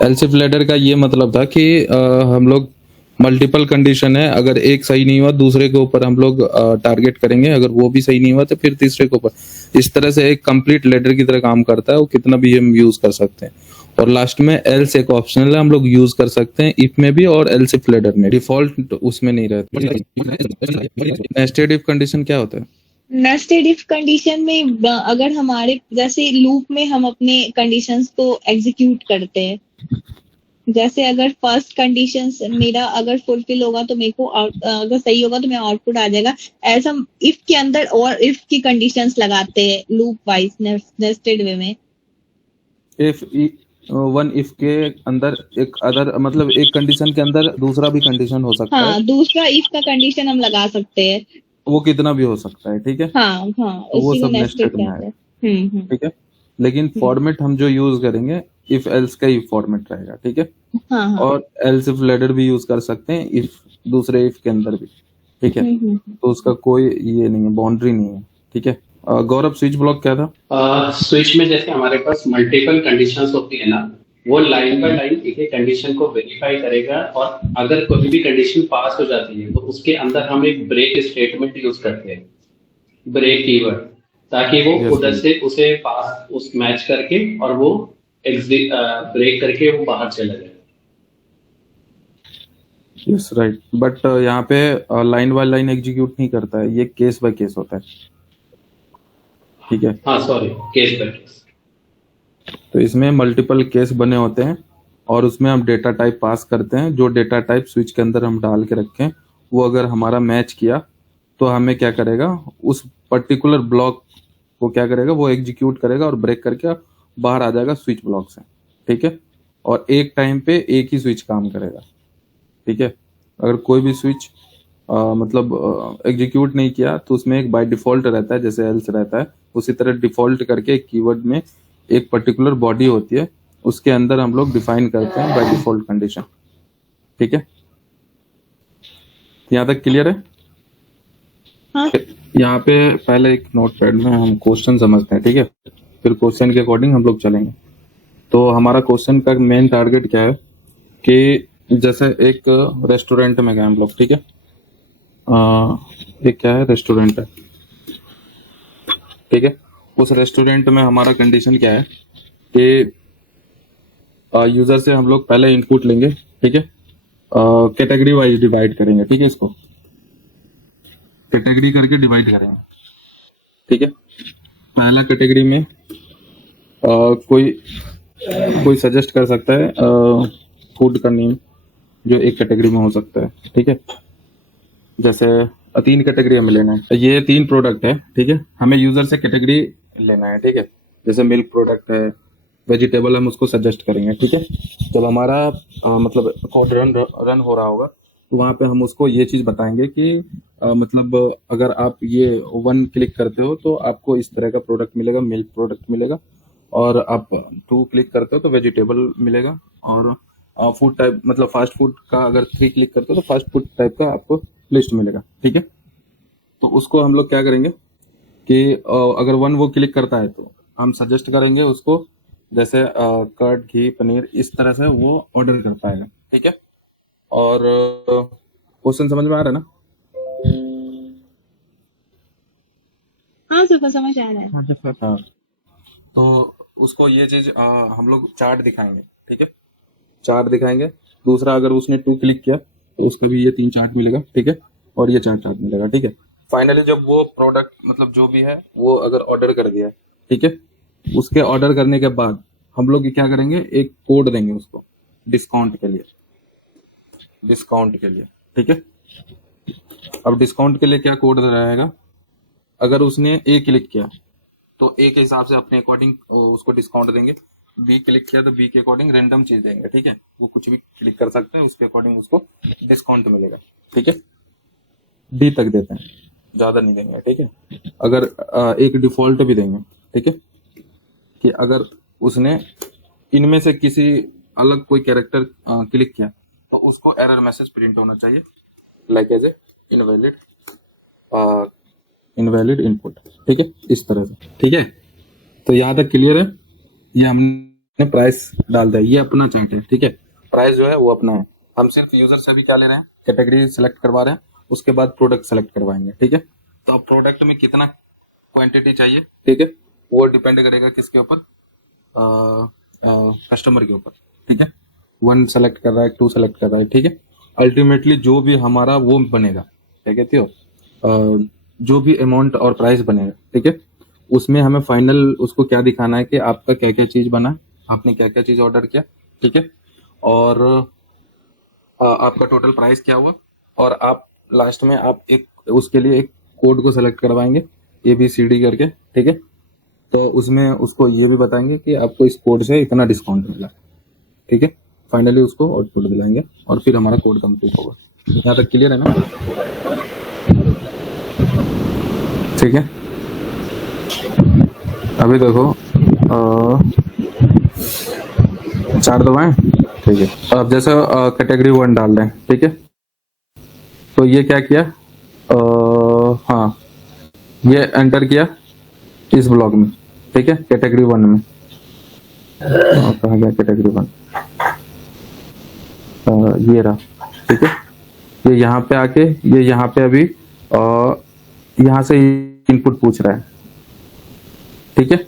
Elsif ladder का ये मतलब था कि हम लोग मल्टीपल कंडीशन है, अगर एक सही नहीं हुआ दूसरे के ऊपर हम लोग टारगेट करेंगे, अगर वो भी सही नहीं हुआ तो फिर तीसरे के ऊपर। इस तरह से एक कंप्लीट लेडर की तरह काम करता है, वो कितना भी हम यूज कर सकते हैं। और लास्ट में एल्स एक ऑप्शनल है, हम लोग यूज कर सकते हैं इफ में भी और एल्सिफ लेडर में, डिफॉल्ट उसमें नहीं रहता। नेस्टेड इफ कंडीशन क्या होता है? नेस्टेड इफ कंडीशन में अगर हमारे जैसे लूप में हम अपने कंडीशंस को एग्जीक्यूट करते हैं, जैसे अगर फर्स्ट कंडीशन मेरा अगर फुलफिल होगा तो मेरे को अगर सही होगा तो मेरा आउटपुट आ जाएगा। ऐसा हम इफ के अंदर और इफ की कंडीशंस लगाते हैं लूप वाइज नेस्टेड वे में। इफ वन इफ के अंदर एक अदर, मतलब एक कंडीशन के अंदर दूसरा भी कंडीशन हो सकता है, हाँ, दूसरा इफ का कंडीशन हम लगा सकते हैं। वो कितना भी हो सकता है, ठीक है। हाँ हाँ, तो वो उसी को सब नेस्टेड नेस्टेड में कहते है, हैं। ठीक है। लेकिन फॉर्मेट हम जो यूज करेंगे इफ एल्स का ही फॉर्मेट रहेगा, ठीक है। हाँ हाँ। और एल्स इफ लेडर भी यूज कर सकते हैं इफ दूसरे इफ के अंदर भी, ठीक है। तो उसका कोई ये नहीं है, बाउंड्री नहीं है, ठीक है। गौरव, स्विच ब्लॉक क्या था? स्विच में जैसे हमारे पास मल्टीपल कंडीशंस होती है ना, वो लाइन बाय लाइन एक एक कंडीशन को वेरीफाई करेगा, और अगर कोई भी कंडीशन पास हो जाती है तो उसके अंदर हम एक ब्रेक स्टेटमेंट यूज करते हैं, ब्रेक कीवर्ड, ताकि वो Yes, उधर right. से उसे पास उस मैच करके और वो एग्जिट ब्रेक करके वो बाहर चला जाए। यस राइट, बट यहाँ पे लाइन बाय लाइन एग्जीक्यूट नहीं करता है, ये केस बाय केस होता है, ठीक है। हाँ सॉरी, केस बाय केस। तो इसमें मल्टीपल केस बने होते हैं और उसमें हम डेटा टाइप पास करते हैं, जो डेटा टाइप स्विच के अंदर हम डाल के रखें वो अगर हमारा मैच किया तो हमें क्या करेगा, उस पर्टिकुलर ब्लॉक को क्या करेगा, वो एग्जीक्यूट करेगा और ब्रेक करके बाहर आ जाएगा स्विच ब्लॉक से, ठीक है। और एक टाइम पे एक ही स्विच काम करेगा, ठीक है। अगर कोई भी स्विच मतलब एग्जीक्यूट नहीं किया तो उसमें एक बाय डिफॉल्ट रहता है, जैसे एल्स रहता है उसी तरह डिफॉल्ट करके एक कीवर्ड में एक पर्टिकुलर बॉडी होती है, उसके अंदर हम लोग डिफाइन करते हैं बाय डिफॉल्ट कंडीशन, ठीक है। यहाँ तक क्लियर है? हाँ। यहाँ पे पहले एक नोटपैड में हम क्वेश्चन समझते हैं, ठीक है, फिर क्वेश्चन के अकॉर्डिंग हम लोग चलेंगे। तो हमारा क्वेश्चन का मेन टारगेट क्या है कि जैसे एक रेस्टोरेंट में गए हम लोग, ठीक है। एक क्या है, रेस्टोरेंट है, ठीक है। उस रेस्टोरेंट में हमारा कंडीशन क्या है कि यूजर से हम लोग पहले इनपुट लेंगे, ठीक है। कैटेगरी वाइज डिवाइड करेंगे, ठीक है, इसको कैटेगरी करके डिवाइड करेंगे, ठीक है। पहला कैटेगरी में कोई कोई सजेस्ट कर सकता है फूड का नेम जो एक कैटेगरी में हो सकता है, ठीक है। जैसे 3 कैटेगरी हमें लेना है, ये 3 प्रोडक्ट है, ठीक है। हमें यूजर से कैटेगरी लेना है, ठीक है। जैसे मिल्क प्रोडक्ट है, वेजिटेबल हम उसको सजेस्ट करेंगे, ठीक है। जब हमारा मतलब कोड रन हो रहा होगा तो वहाँ पे हम उसको ये चीज बताएंगे कि मतलब अगर आप ये 1 क्लिक करते हो तो आपको इस तरह का प्रोडक्ट मिलेगा, मिल्क प्रोडक्ट मिलेगा, और आप 2 क्लिक करते हो तो वेजिटेबल मिलेगा, और फूड टाइप मतलब फास्ट फूड का अगर 3 क्लिक करते हो तो फास्ट फूड टाइप का आपको लिस्ट मिलेगा, ठीक है। तो उसको हम लोग क्या करेंगे कि अगर 1 वो क्लिक करता है तो हम सजेस्ट करेंगे उसको, जैसे कर्ड, घी, पनीर, इस तरह से वो ऑर्डर कर पाएगा, ठीक है। और क्वेश्चन समझ में आ रहा है ना? हाँ सर, समझ आ रहा है। हाँ, तो उसको ये चीज हम लोग चार्ट दिखाएंगे, ठीक है, चार्ट दिखाएंगे। दूसरा, अगर उसने 2 क्लिक किया तो उसका भी ये 3 चार्ट मिलेगा, ठीक है, और ये 4 चार्ट मिलेगा, ठीक है। फाइनली जब वो प्रोडक्ट मतलब जो भी है वो अगर ऑर्डर कर दिया, ठीक है, उसके ऑर्डर करने के बाद हम लोग क्या करेंगे, एक कोड देंगे उसको डिस्काउंट के लिए, डिस्काउंट के लिए, ठीक है। अब डिस्काउंट के लिए क्या कोड रहेगा, अगर उसने ए क्लिक किया तो ए के हिसाब से अपने अकॉर्डिंग उसको डिस्काउंट देंगे, बी क्लिक किया तो बी के अकॉर्डिंग रैंडम चीज देंगे, ठीक है। वो कुछ भी क्लिक कर सकते हैं, उसके अकॉर्डिंग उसको डिस्काउंट मिलेगा, ठीक है। डी तक देते हैं, ज्यादा नहीं देंगे, ठीक है। अगर एक डिफॉल्ट भी देंगे, ठीक है, कि अगर उसने इनमें से किसी अलग कोई कैरेक्टर क्लिक किया तो उसको एरर मैसेज प्रिंट होना चाहिए, like as a invalid invalid input, ठीक है, इस तरह से, ठीक है। तो यहाँ तक क्लियर है? ये हमने प्राइस डाल दिया, ये अपना चार्ट है, ठीक है। प्राइस जो है वो अपना है, हम सिर्फ यूजर से भी क्या ले रहे हैं, कैटेगरी सेलेक्ट करवा रहे हैं, उसके बाद प्रोडक्ट सेलेक्ट करवाएंगे, ठीक है। तो अब प्रोडक्ट में कितना क्वांटिटी चाहिए, ठीक है, वो डिपेंड करेगा किसके ऊपर, कस्टमर के ऊपर, ठीक है। 1 सेलेक्ट कर रहा है, 2 सेलेक्ट कर रहा है, ठीक है। अल्टीमेटली जो भी हमारा वो बनेगा, क्या कहते हो, जो भी अमाउंट और प्राइस बनेगा, ठीक है, उसमें हमें फाइनल उसको क्या दिखाना है कि आपका क्या क्या चीज बना, आपने क्या क्या चीज ऑर्डर किया, ठीक है, और आपका टोटल प्राइस क्या हुआ, और आप लास्ट में आप एक उसके लिए एक कोड को सेलेक्ट करवाएंगे ABCD करके, ठीक है। तो उसमें उसको ये भी बताएंगे कि आपको इस कोड से इतना डिस्काउंट मिला, ठीक है। फाइनली उसको आउटपुट दिलाएंगे और फिर हमारा कोड कंप्लीट होगा। यहाँ तक क्लियर है ना, ठीक है। अभी देखो 4 दबाएं, ठीक है। अब जैसे कैटेगरी 1 डाल रहे हैं, ठीक है, तो ये क्या किया, हाँ ये एंटर किया इस ब्लॉक में, ठीक है, कैटेगरी 1 में। कहाँ गया कैटेगरी 1, ये रहा, ठीक है। ये यहाँ पे आके ये यहाँ पे अभी यहाँ से इनपुट पूछ रहा है, ठीक है।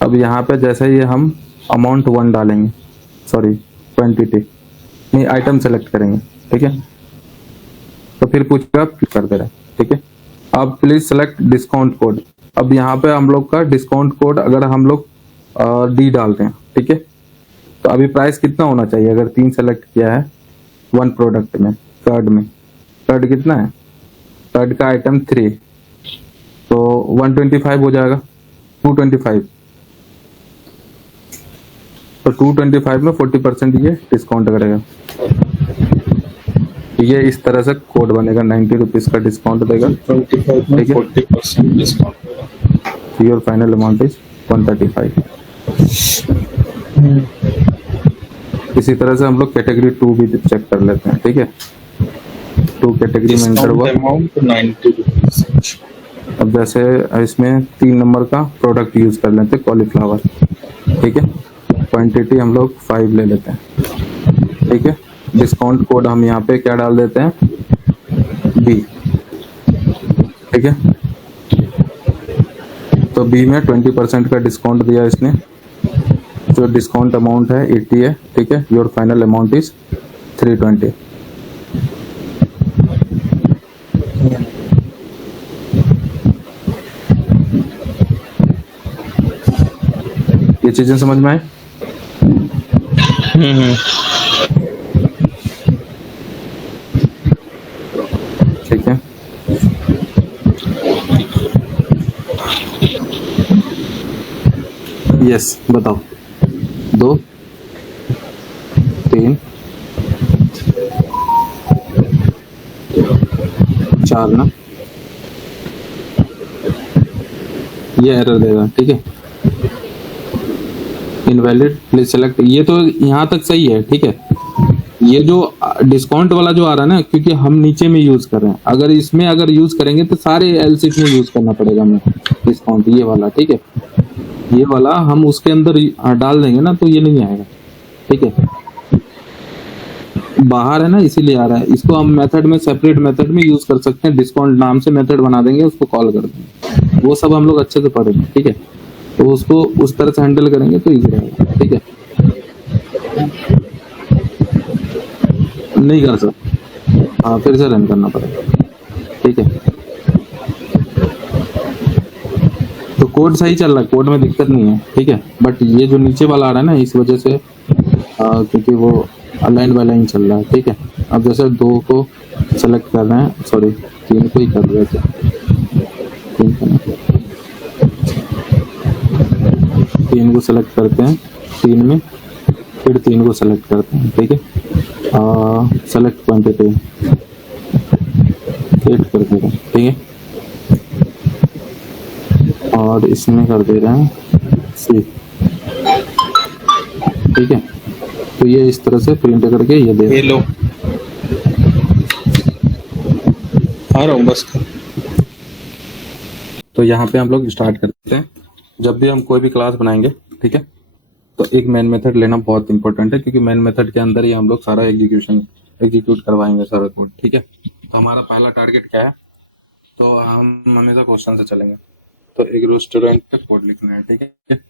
अब यहाँ पे जैसे ये हम अमाउंट 1 डालेंगे, सॉरी क्वांटिटी नहीं, आइटम सेलेक्ट करेंगे, ठीक है, तो फिर पूछेगा कर दे रहा है, ठीक है। अब प्लीज सेलेक्ट डिस्काउंट कोड। अब यहाँ पे हम लोग का डिस्काउंट कोड अगर हम लोग D डालते हैं, ठीक है, तो अभी प्राइस कितना होना चाहिए, अगर 3 सेलेक्ट किया है 1 प्रोडक्ट में, थर्ड कितना है, थर्ड का आइटम 3, तो 125 हो जाएगा, 225, तो 225 में 40% ये डिस्काउंट करेगा। ये इस तरह से कोड बनेगा, 90 रुपीज का डिस्काउंट देगा, 25 में 40% discount. Your final amount is 135। इसी तरह से हम लोग कैटेगरी 2 भी चेक कर लेते हैं, ठीक है। 2 कैटेगरी में एंटर हुआ, अमाउंट 90 रुपीज। अब जैसे इसमें 3 नंबर का प्रोडक्ट यूज कर लेते हैं, कॉलीफ्लावर, ठीक है। क्वांटिटी हम लोग 5 ले लेते हैं, ठीक है। डिस्काउंट कोड हम यहाँ पे क्या डाल देते हैं, B, ठीक है। तो B में 20% का डिस्काउंट दिया इसने, जो डिस्काउंट अमाउंट है 80 है, ठीक है। Your final amount is 320। ये चीजें समझ में आए, ठीक है। यस बताओ, 2 3 4 ना, ये एरर देगा, ठीक है। इनवैलिड, प्लीज सेलेक्ट, ये तो यहाँ तक सही है, ठीक है। ये जो डिस्काउंट वाला जो आ रहा है ना, क्योंकि हम नीचे में यूज कर रहे हैं, अगर इसमें अगर यूज करेंगे तो सारे एलसीफ में यूज करना पड़ेगा हमें डिस्काउंट, ये वाला, ठीक है। ये वाला हम उसके अंदर डाल देंगे ना तो ये नहीं आएगा, ठीक है। बाहर है ना इसीलिए आ रहा है, इसको हम मेथड में सेपरेट मेथड में यूज कर सकते हैं, डिस्काउंट नाम से मेथड बना देंगे, उसको कॉल कर देंगे, वो सब हम लोग अच्छे से पढ़ेंगे, ठीक है। तो उसको उस तरह से हैंडल करेंगे तो इजी रहेगा, ठीक है। नहीं कर सकते, हाँ फिर से रन करना पड़ेगा, ठीक है। तो कोड सही चल रहा है, कोड में दिक्कत नहीं है, ठीक है। बट ये जो नीचे वाला आ रहा है ना, इस वजह से क्योंकि वो अलाइन बाय लाइन चल रहा है, ठीक है। अब जैसे 2 को सेलेक्ट कर रहे हैं, सॉरी 3 को ही कर रहे थे, 3 को सेलेक्ट करते हैं, 3 में फिर 3 को सेलेक्ट करते हैं, ठीक है। सेलेक्ट क्वांटिटी 8 कर दे रहे हैं, ठीक है। और इसमें कर दे रहे हैं C, ठीक है। तो ये इस तरह से प्रिंट करके ये दे, ये लो, आ रहा हूँ बस। तो यहाँ पे हम लोग स्टार्ट करते हैं। जब भी हम कोई भी क्लास बनाएंगे, ठीक है, तो एक मेन मेथड लेना बहुत इंपॉर्टेंट है, क्योंकि मेन मेथड के अंदर ही हम लोग सारा एग्जीक्यूट करवाएंगे सारा कोड। ठीक है, तो हमारा पहला टारगेट क्या है, तो हम हमेशा क्वेश्चन से चलेंगे। तो एक रेस्टोरेंट पे कोड लिखना है। ठीक है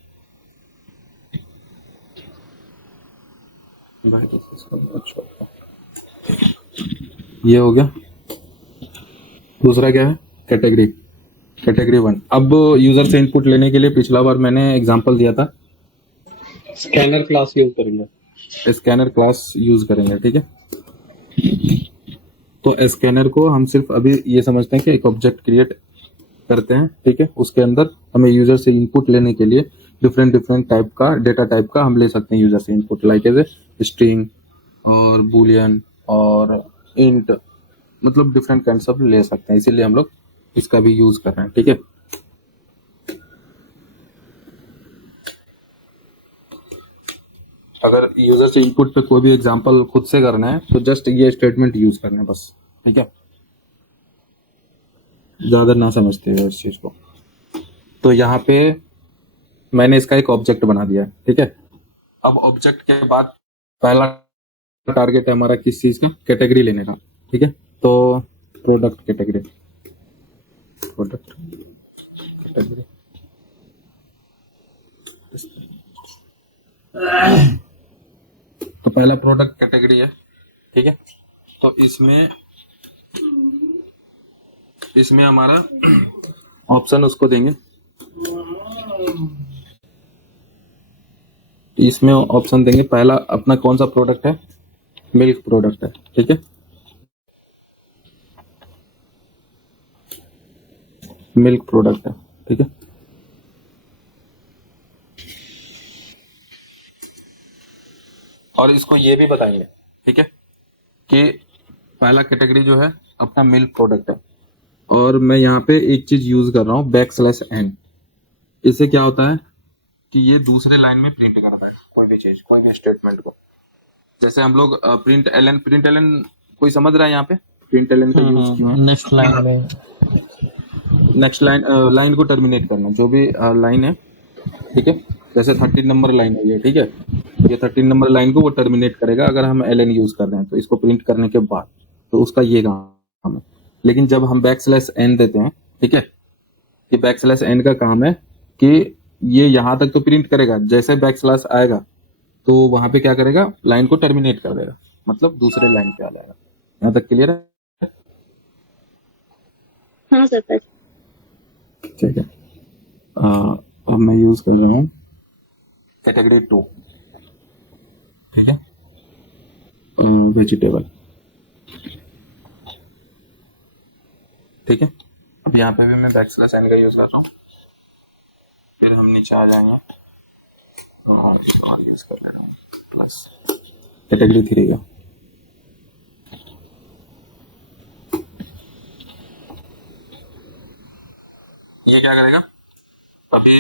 भाई, अच्छा, ये हो गया। दूसरा क्या है, कैटेगरी 1। अब यूजर से इनपुट लेने के लिए पिछला बार मैंने एग्जांपल दिया था, स्कैनर क्लास यूज करेंगे। स्कैनर क्लास यूज करेंगे। ठीक है, तो स्कैनर को हम सिर्फ अभी ये समझते हैं कि एक ऑब्जेक्ट क्रिएट करते हैं। ठीक है, उसके अंदर हमें यूजर से इनपुट लेने के लिए डिफरेंट टाइप का डेटा टाइप का हम ले सकते हैं यूजर से input, like as a string और बूलियन और इंट, मतलब डिफरेंट काइंड्स ऑफ ले सकते हैं, इसीलिए हम लोग इसका भी यूज कर रहे हैं। ठीक है, अगर यूजर से इनपुट पे कोई भी एग्जांपल खुद से करना है तो जस्ट ये स्टेटमेंट यूज करना है बस। ठीक है, ज्यादा ना समझते हो इस चीज को। तो यहाँ पे मैंने इसका एक ऑब्जेक्ट बना दिया है। ठीक है, अब ऑब्जेक्ट के बाद पहला टारगेट है हमारा किस चीज का, कैटेगरी लेने का। ठीक है, तो प्रोडक्ट कैटेगरी तो पहला प्रोडक्ट कैटेगरी है। ठीक है, तो इसमें हमारा ऑप्शन उसको देंगे, इसमें ऑप्शन देंगे। पहला अपना कौन सा प्रोडक्ट है, मिल्क प्रोडक्ट है। ठीक है, मिल्क प्रोडक्ट है। ठीक है, और इसको ये भी बताएंगे, ठीक है, कि पहला कैटेगरी जो है अपना मिल्क प्रोडक्ट है, और मैं यहाँ पे एक चीज यूज कर रहा हूँ, \n। इससे क्या होता है कि ये दूसरे लाइन में प्रिंट करता है कोई भी चीज, कोई भी स्टेटमेंट को। जैसे हम लोग प्रिंट एलन कोई समझ रहा है यहाँ पे प्रिंट एलन का यूज क्यों है? नेक्स्ट लाइन में नेक्स्ट लाइन को टर्मिनेट करना, जो भी लाइन है। ठीक है, जैसे 13 नंबर लाइन है ये। ठीक है, ये 13 नंबर लाइन को वो टर्मिनेट करेगा अगर हम एलन यूज कर रहे हैं, तो इसको प्रिंट करने के बाद तो उसका ये काम है। लेकिन जब हम \n देते हैं, ठीक है, कि \n का काम है कि ये यहां तक तो प्रिंट करेगा, जैसे _ आएगा तो वहां पे क्या करेगा, लाइन को टर्मिनेट कर देगा, मतलब दूसरे लाइन पे आ जाएगा। यहाँ तक क्लियर है? हाँ सर। ठीक है, अब मैं यूज कर रहा हूँ कैटेगरी 2। ठीक है, वेजिटेबल। ठीक है, अब यहाँ पे भी मैं \n का यूज कर रहा हूँ, फिर हम नीचे आ जाएंगे और यूज कर ले रहा हूँ प्लस कैटेगरी 3 का। ये क्या करेगा, अभी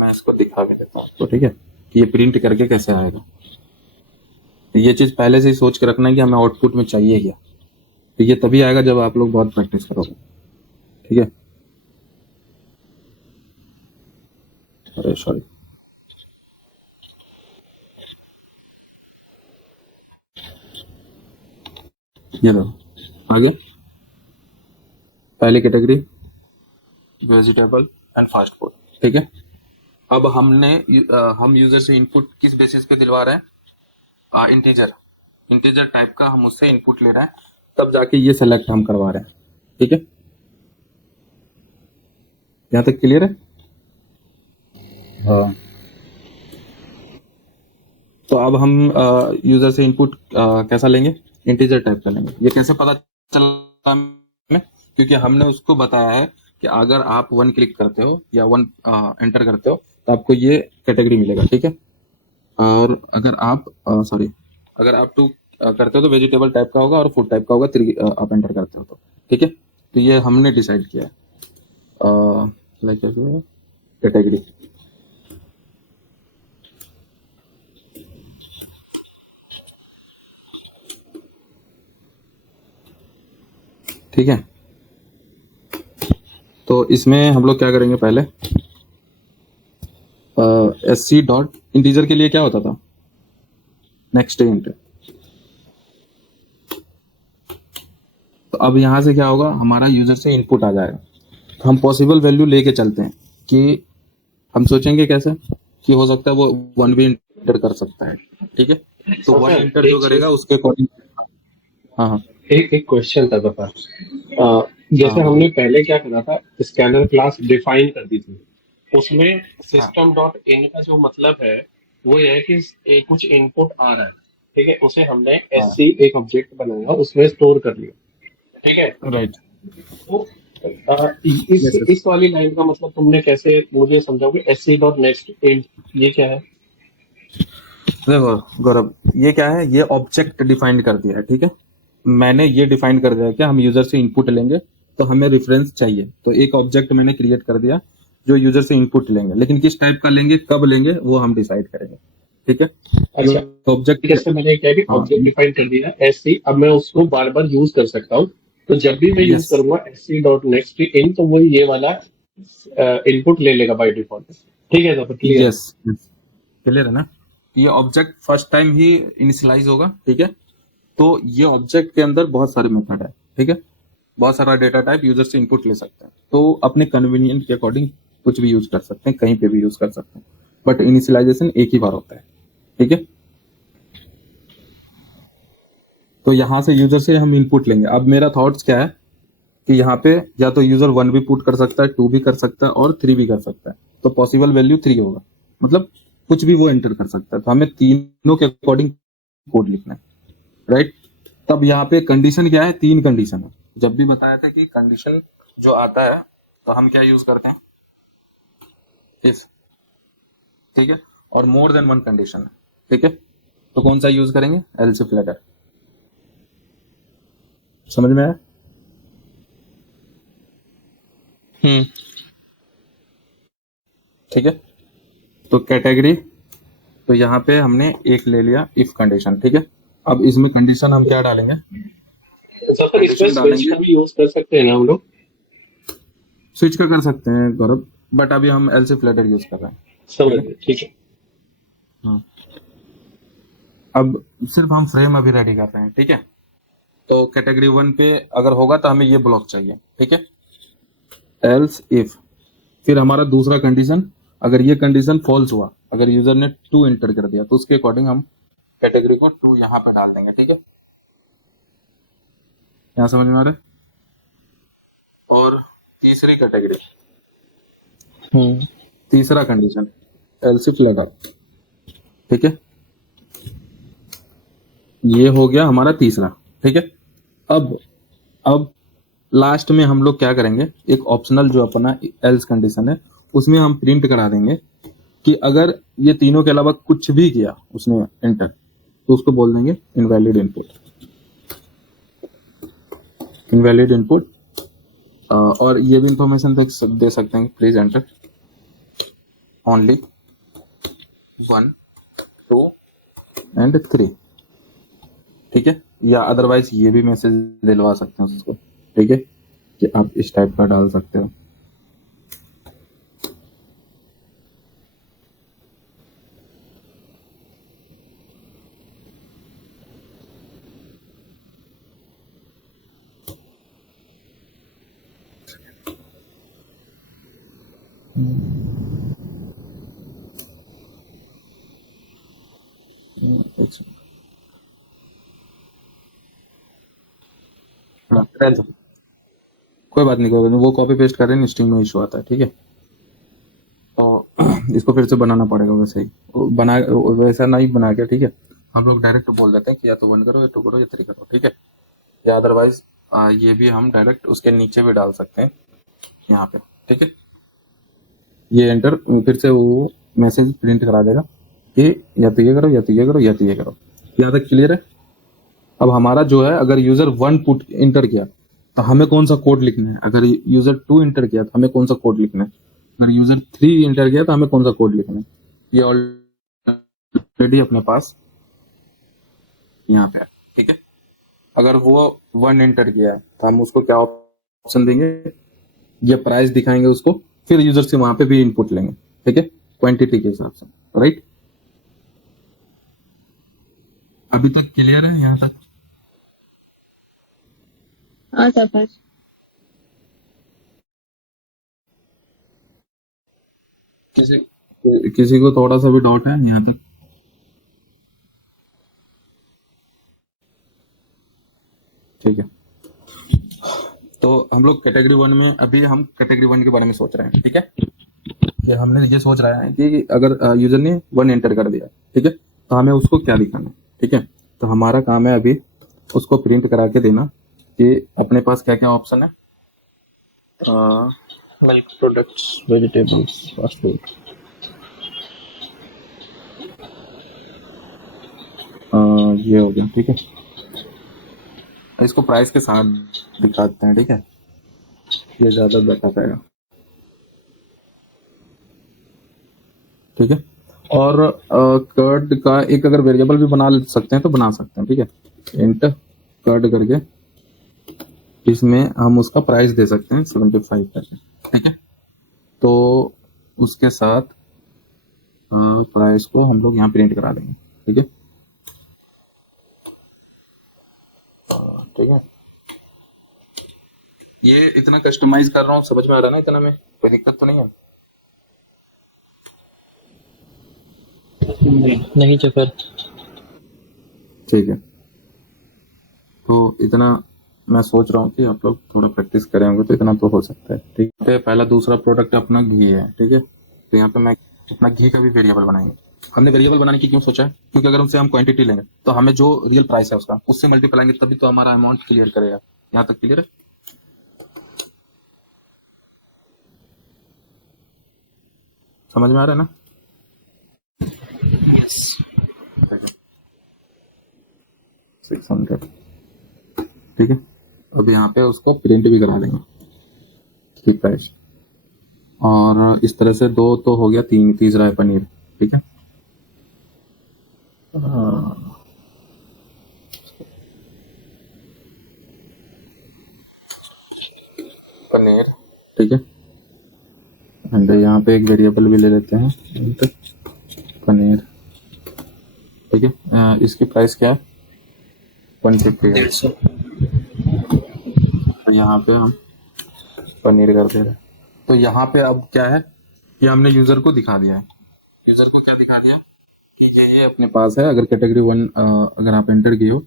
मैं इसको दिखा भी देता हूँ आपको। ठीक है, कि ये प्रिंट करके कैसे आएगा। ये चीज पहले से ही सोच के रखना है कि हमें आउटपुट में चाहिए क्या। तो ये तभी आएगा जब आप लोग बहुत प्रैक्टिस करोगे। ठीक है, अरे सॉरी, ये लो आ गया। पहली category vegetable and fast food. ठीक है, अब हम यूजर से इनपुट किस बेसिस पे दिलवा रहे हैं, इंटीजर टाइप का हम उससे इनपुट ले रहे हैं, तब जाके ये सेलेक्ट हम करवा रहे हैं। ठीक है, यहाँ तक क्लियर है? हाँ तो अब हम यूजर से इनपुट कैसा लेंगे, इंटीजर टाइप का लेंगे। ये कैसे पता चला हमें, क्योंकि हमने उसको बताया है कि अगर आप 1 क्लिक करते हो या 1 एंटर करते हो तो आपको ये कैटेगरी मिलेगा। ठीक है, और अगर आप अगर आप 2 करते हो तो वेजिटेबल टाइप का होगा और फूड टाइप का होगा, 3 आप एंटर करते हो तो। ठीक है, तो ये हमने डिसाइड किया है लाइक कैटेगरी। ठीक है, तो इसमें हम लोग क्या करेंगे, पहले SC डॉट इंटीजर के लिए क्या होता था, नेक्स्ट इंट। तो अब यहाँ से क्या होगा, हमारा यूजर से इनपुट आ जाएगा। तो हम पॉसिबल वैल्यू लेके चलते हैं कि हम सोचेंगे कैसे कि हो सकता है वो 1 भी इंटर कर सकता है, ठीक है। तो 1 सर इंटर जो करेगा उसके अकॉर्डिंग। हाँ हाँ एक क्वेश्चन था पापा। जैसे हाँ हमने पहले क्या करा था, स्कैनर क्लास डिफाइन कर दी थी, उसमें सिस्टम डॉट इन का जो मतलब है वो ये है कि कुछ इनपुट आ रहा है, ठीक है, उसे हमने हाँ एससी एक ऑब्जेक्ट बनाया उसमें स्टोर कर लिया, ठीक है। राइट। तो इस यस इस वाली लाइन का मतलब तुमने कैसे मुझे समझाओगे, एससी डॉट नेक्स्ट इंट ये क्या है? देखो गौरव, ये क्या है, ये ऑब्जेक्ट डिफाइन कर दिया है, ठीक है। मैंने ये डिफाइन कर दिया है कि हम यूजर से इनपुट लेंगे तो हमें रेफरेंस चाहिए, तो एक ऑब्जेक्ट मैंने क्रिएट कर दिया जो यूजर से इनपुट लेंगे, लेकिन किस टाइप का लेंगे, कब लेंगे, वो हम डिसाइड करेंगे, ठीक है। अच्छा, ऑब्जेक्ट जैसे मैंने क्या कि हाँ ऑब्जेक्ट डिफाइन कर दिया एससी, अब मैं उसको बार बार यूज कर सकता हूँ, तो जब भी मैं यूज यस करूंगा एससी डॉट नेक्स्ट इन तो वो ये वाला इनपुट ले लेगा बाय डिफॉल्ट, ठीक है सर, क्लियर? यस क्लियर है ना। ये ऑब्जेक्ट फर्स्ट टाइम ही इनिशियलाइज होगा, ठीक है। तो ये ऑब्जेक्ट के अंदर बहुत सारे मेथड है, ठीक है, बहुत सारा डेटा टाइप यूजर से इनपुट ले सकते हैं, तो अपने कन्वीनियंट के अकॉर्डिंग कुछ भी यूज कर सकते हैं, कहीं पे भी यूज कर सकते हैं, बट इनिशियलाइजेशन एक ही बार होता है, ठीक है। तो यहाँ से यूजर से हम इनपुट लेंगे। अब मेरा थॉट्स क्या है कि यहाँ पे या तो यूजर 1 भी पुट कर सकता है, 2 भी कर सकता है और 3 भी कर सकता है, तो पॉसिबल वैल्यू 3 होगा, मतलब कुछ भी वो एंटर कर सकता है। तो हमें तीनों के अकॉर्डिंग कोड लिखना है, राइट। तब यहाँ पे कंडीशन क्या है, 3 कंडीशन है। जब भी बताया था कि कंडीशन जो आता है तो हम क्या यूज करते हैं, इस, ठीक है, और मोर देन 1 कंडीशन है, ठीक है, तो कौन सा यूज करेंगे, एल्स इफ लेटर। समझ में आया? ठीक है। तो कैटेगरी, तो यहाँ पे हमने एक ले लिया इफ कंडीशन, ठीक है। अब इसमें कंडीशन हम क्या डालेंगे, सर इसमें कंडीशन स्विच डालेंगे, का भी यूज कर सकते हैं ना हम लोग? स्विच का कर सकते हैं गौरव, बट अभी हम एल्स इफ लेटर यूज कर रहे हैं, समझ ठीक है। गए, ठीक है। हाँ। अब सिर्फ हम फ्रेम अभी रेडी कर रहे हैं, ठीक है। तो कैटेगरी 1 पे अगर होगा तो हमें ये ब्लॉक चाहिए, ठीक है, एल्स इफ। फिर हमारा दूसरा कंडीशन, अगर ये कंडीशन फॉल्स हुआ, अगर यूजर ने 2 एंटर कर दिया तो उसके अकॉर्डिंग हम कैटेगरी को 2 यहाँ पे डाल देंगे, ठीक है। यहाँ समझ में आ रहा है। और तीसरी कैटेगरी, तीसरा कंडीशन एल्स इफ लगा, ठीक है, ये हो गया हमारा तीसरा, ठीक है। अब लास्ट में हम लोग क्या करेंगे, एक ऑप्शनल जो अपना एल्स कंडीशन है उसमें हम प्रिंट करा देंगे कि अगर ये तीनों के अलावा कुछ भी किया उसने एंटर, तो उसको बोल देंगे इनवैलिड इनपुट, इनवैलिड इनपुट। और ये भी इंफॉर्मेशन दे सकते हैं, प्लीज एंटर ओनली 1 2 एंड 3, ठीक है। या अदरवाइज ये भी मैसेज दिलवा सकते हैं उसको, ठीक है, कि आप इस टाइप का डाल सकते हो। हाँ, रहने दो। कोई बात नहीं, कोई बात नहीं, वो कॉपी पेस्ट करें, स्ट्रिंग में इशू आता है, ठीक है। तो इसको फिर से बनाना पड़ेगा वैसे ही, बना वैसा नहीं बना के, ठीक है। हम लोग डायरेक्ट बोल देते हैं कि या तो 1 करो या 2 करो या 3 करो, ठीक है। या अदरवाइज ये भी हम डायरेक्ट उसके नीचे भी डाल सकते हैं यहाँ पे, ठीक है। ये एंटर फिर से वो मैसेज प्रिंट करा देगा कि या तो ये करो या तो ये करो या तो ये करो। यहाँ तक क्लियर है। अब हमारा जो है, अगर यूजर 1 पुट इंटर किया तो हमें कौन सा कोड लिखना है, अगर यूजर 2 इंटर किया तो हमें कौन सा कोड लिखना है, अगर यूजर 3 इंटर किया तो हमें कौन सा कोड लिखना है, ये ऑलरेडी अपने पास यहाँ पे है, ठीक है। अगर वो 1 एंटर किया है तो हम उसको क्या ऑप्शन देंगे, ये प्राइस दिखाएंगे उसको, फिर यूजर से वहां पे भी इनपुट लेंगे, ठीक है, क्वांटिटी के हिसाब से। राइट? अभी तक क्लियर है यहाँ तक? हाँ सफर। किसी को थोड़ा सा भी डाउट है यहाँ तक? ठीक है, तो हम लोग कैटेगरी वन में, अभी हम कैटेगरी वन के बारे में सोच रहे हैं। ठीक है, कि हमने ये सोच रहा है कि अगर यूजर ने वन एंटर कर दिया, ठीक है, तो हमें उसको क्या दिखाना है। ठीक है, तो हमारा काम है अभी उसको प्रिंट करा के देना कि अपने पास क्या क्या ऑप्शन है। Milk products, vegetables, fast food. ये हो गया। ठीक है, इसको प्राइस के साथ दिखाते हैं। ठीक है, ये ज्यादा बता पाएगा। ठीक है, और कर्ड का एक अगर वेरिएबल भी बना सकते हैं तो बना सकते हैं। ठीक है, इंट कर्ड करके इसमें हम उसका प्राइस दे सकते हैं 75 करके। ठीक है, तो उसके साथ प्राइस को हम लोग यहाँ प्रिंट करा देंगे। ठीक है, ठीक है, ये इतना कस्टमाइज कर रहा हूँ, समझ में आ रहा है ना? इतना में कोई दिक्कत तो नहीं है? नहीं सफर। ठीक है, तो इतना मैं सोच रहा हूँ कि आप लोग थोड़ा प्रैक्टिस करें होंगे तो इतना तो हो सकता है। ठीक है, पहला दूसरा प्रोडक्ट अपना घी है। ठीक है, तो यहाँ पे मैं अपना घी का भी वेरिएबल बनाएंगे। हमने वेरिएबल बनाने की क्यों सोचा है? क्योंकि अगर उनसे हम क्वांटिटी लेंगे तो हमें जो रियल प्राइस है उसका उससे मल्टीप्लाई तभी तो हमारा अमाउंट क्लियर करेगा। यहाँ तक क्लियर है? समझ में आ रहा है ना? ठीक है, 600। ठीक है, अब यहाँ पे उसको प्रिंट भी करा देंगे की प्राइस, और इस तरह से दो तो हो गया, तीसरा है पनीर। ठीक है, पनीर। ठीक है, एंड यहाँ पे एक वेरिएबल भी ले लेते हैं पनीर। ठीक है, इसकी प्राइस क्या है? 150 है। 150। तो यहाँ पे हम पनीर कर दे रहे हैं। तो यहाँ पे अब क्या है कि हमने यूजर को दिखा दिया है। यूजर को क्या दिखा दिया कि ये अपने पास है। अगर कैटेगरी वन अगर आप एंटर किए हो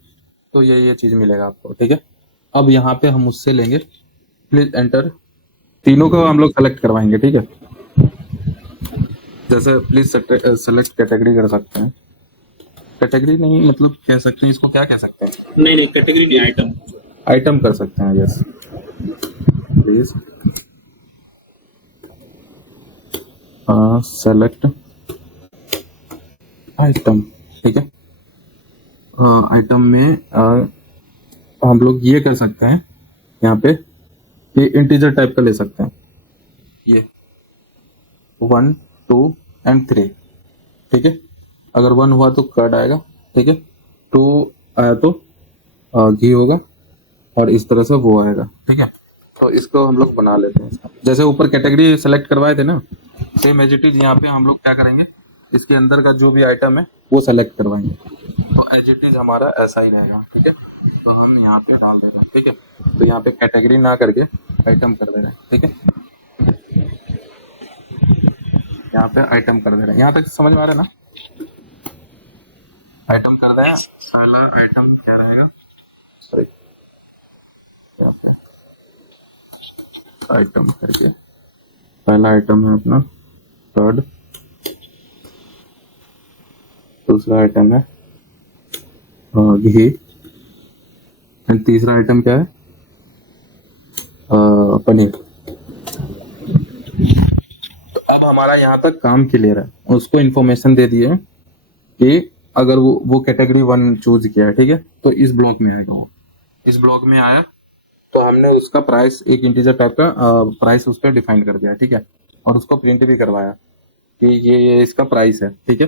तो ये चीज मिलेगा आपको। ठीक है, अब यहाँ पे हम उससे लेंगे प्लीज एंटर, तीनों को हम लोग सेलेक्ट करवाएंगे। ठीक है, जैसे प्लीज सेलेक्ट कैटेगरी कर सकते हैं। कैटेगरी नहीं, मतलब कह सकते हैं इसको, क्या कह सकते हैं? नहीं कैटेगरी नहीं, आइटम। आइटम कर सकते हैं। Yes, please select item. ठीक है, आइटम में हम लोग ये कर सकते हैं यहाँ पे, ये इंटीजर टाइप का ले सकते हैं, ये 1 2 एंड 3। ठीक है, अगर 1 हुआ तो कर्ड आएगा। ठीक है, 2 आया तो घी होगा, और इस तरह से वो आएगा। ठीक है, तो इसको हम लोग बना लेते हैं। जैसे ऊपर कैटेगरी सेलेक्ट करवाए थे ना, सेम एज इट इज यहाँ पे हम लोग क्या करेंगे, इसके अंदर का जो भी आइटम है वो सेलेक्ट करवाएंगे, तो एज इट इज हमारा ऐसा ही रहेगा। ठीक है, तो हम यहाँ पे डाल दे रहे हैं। ठीक है, तो यहाँ पे कैटेगरी ना करके आइटम कर दे रहे हैं। ठीक है, यहाँ पे आइटम कर दे रहे हैं। यहाँ तक समझ में आ रहा है ना? आइटम कर रहे हैं। पहला आइटम क्या रहेगा? सॉरी, क्या है आइटम करके, पहला आइटम है अपना कर्ड, दूसरा आइटम है घी, एंड तीसरा आइटम क्या है? पनीर। तो अब हमारा यहाँ तक काम क्लियर है। उसको इन्फॉर्मेशन दे दिए कि अगर वो कैटेगरी वन चूज किया है, ठीक है, तो इस ब्लॉक में आएगा। वो इस ब्लॉक में आया तो हमने उसका प्राइस, एक इंटीजर टाइप का प्राइस उस पर डिफाइन कर दिया। ठीक है, और उसको प्रिंट भी करवाया कि ये इसका प्राइस है। ठीक है,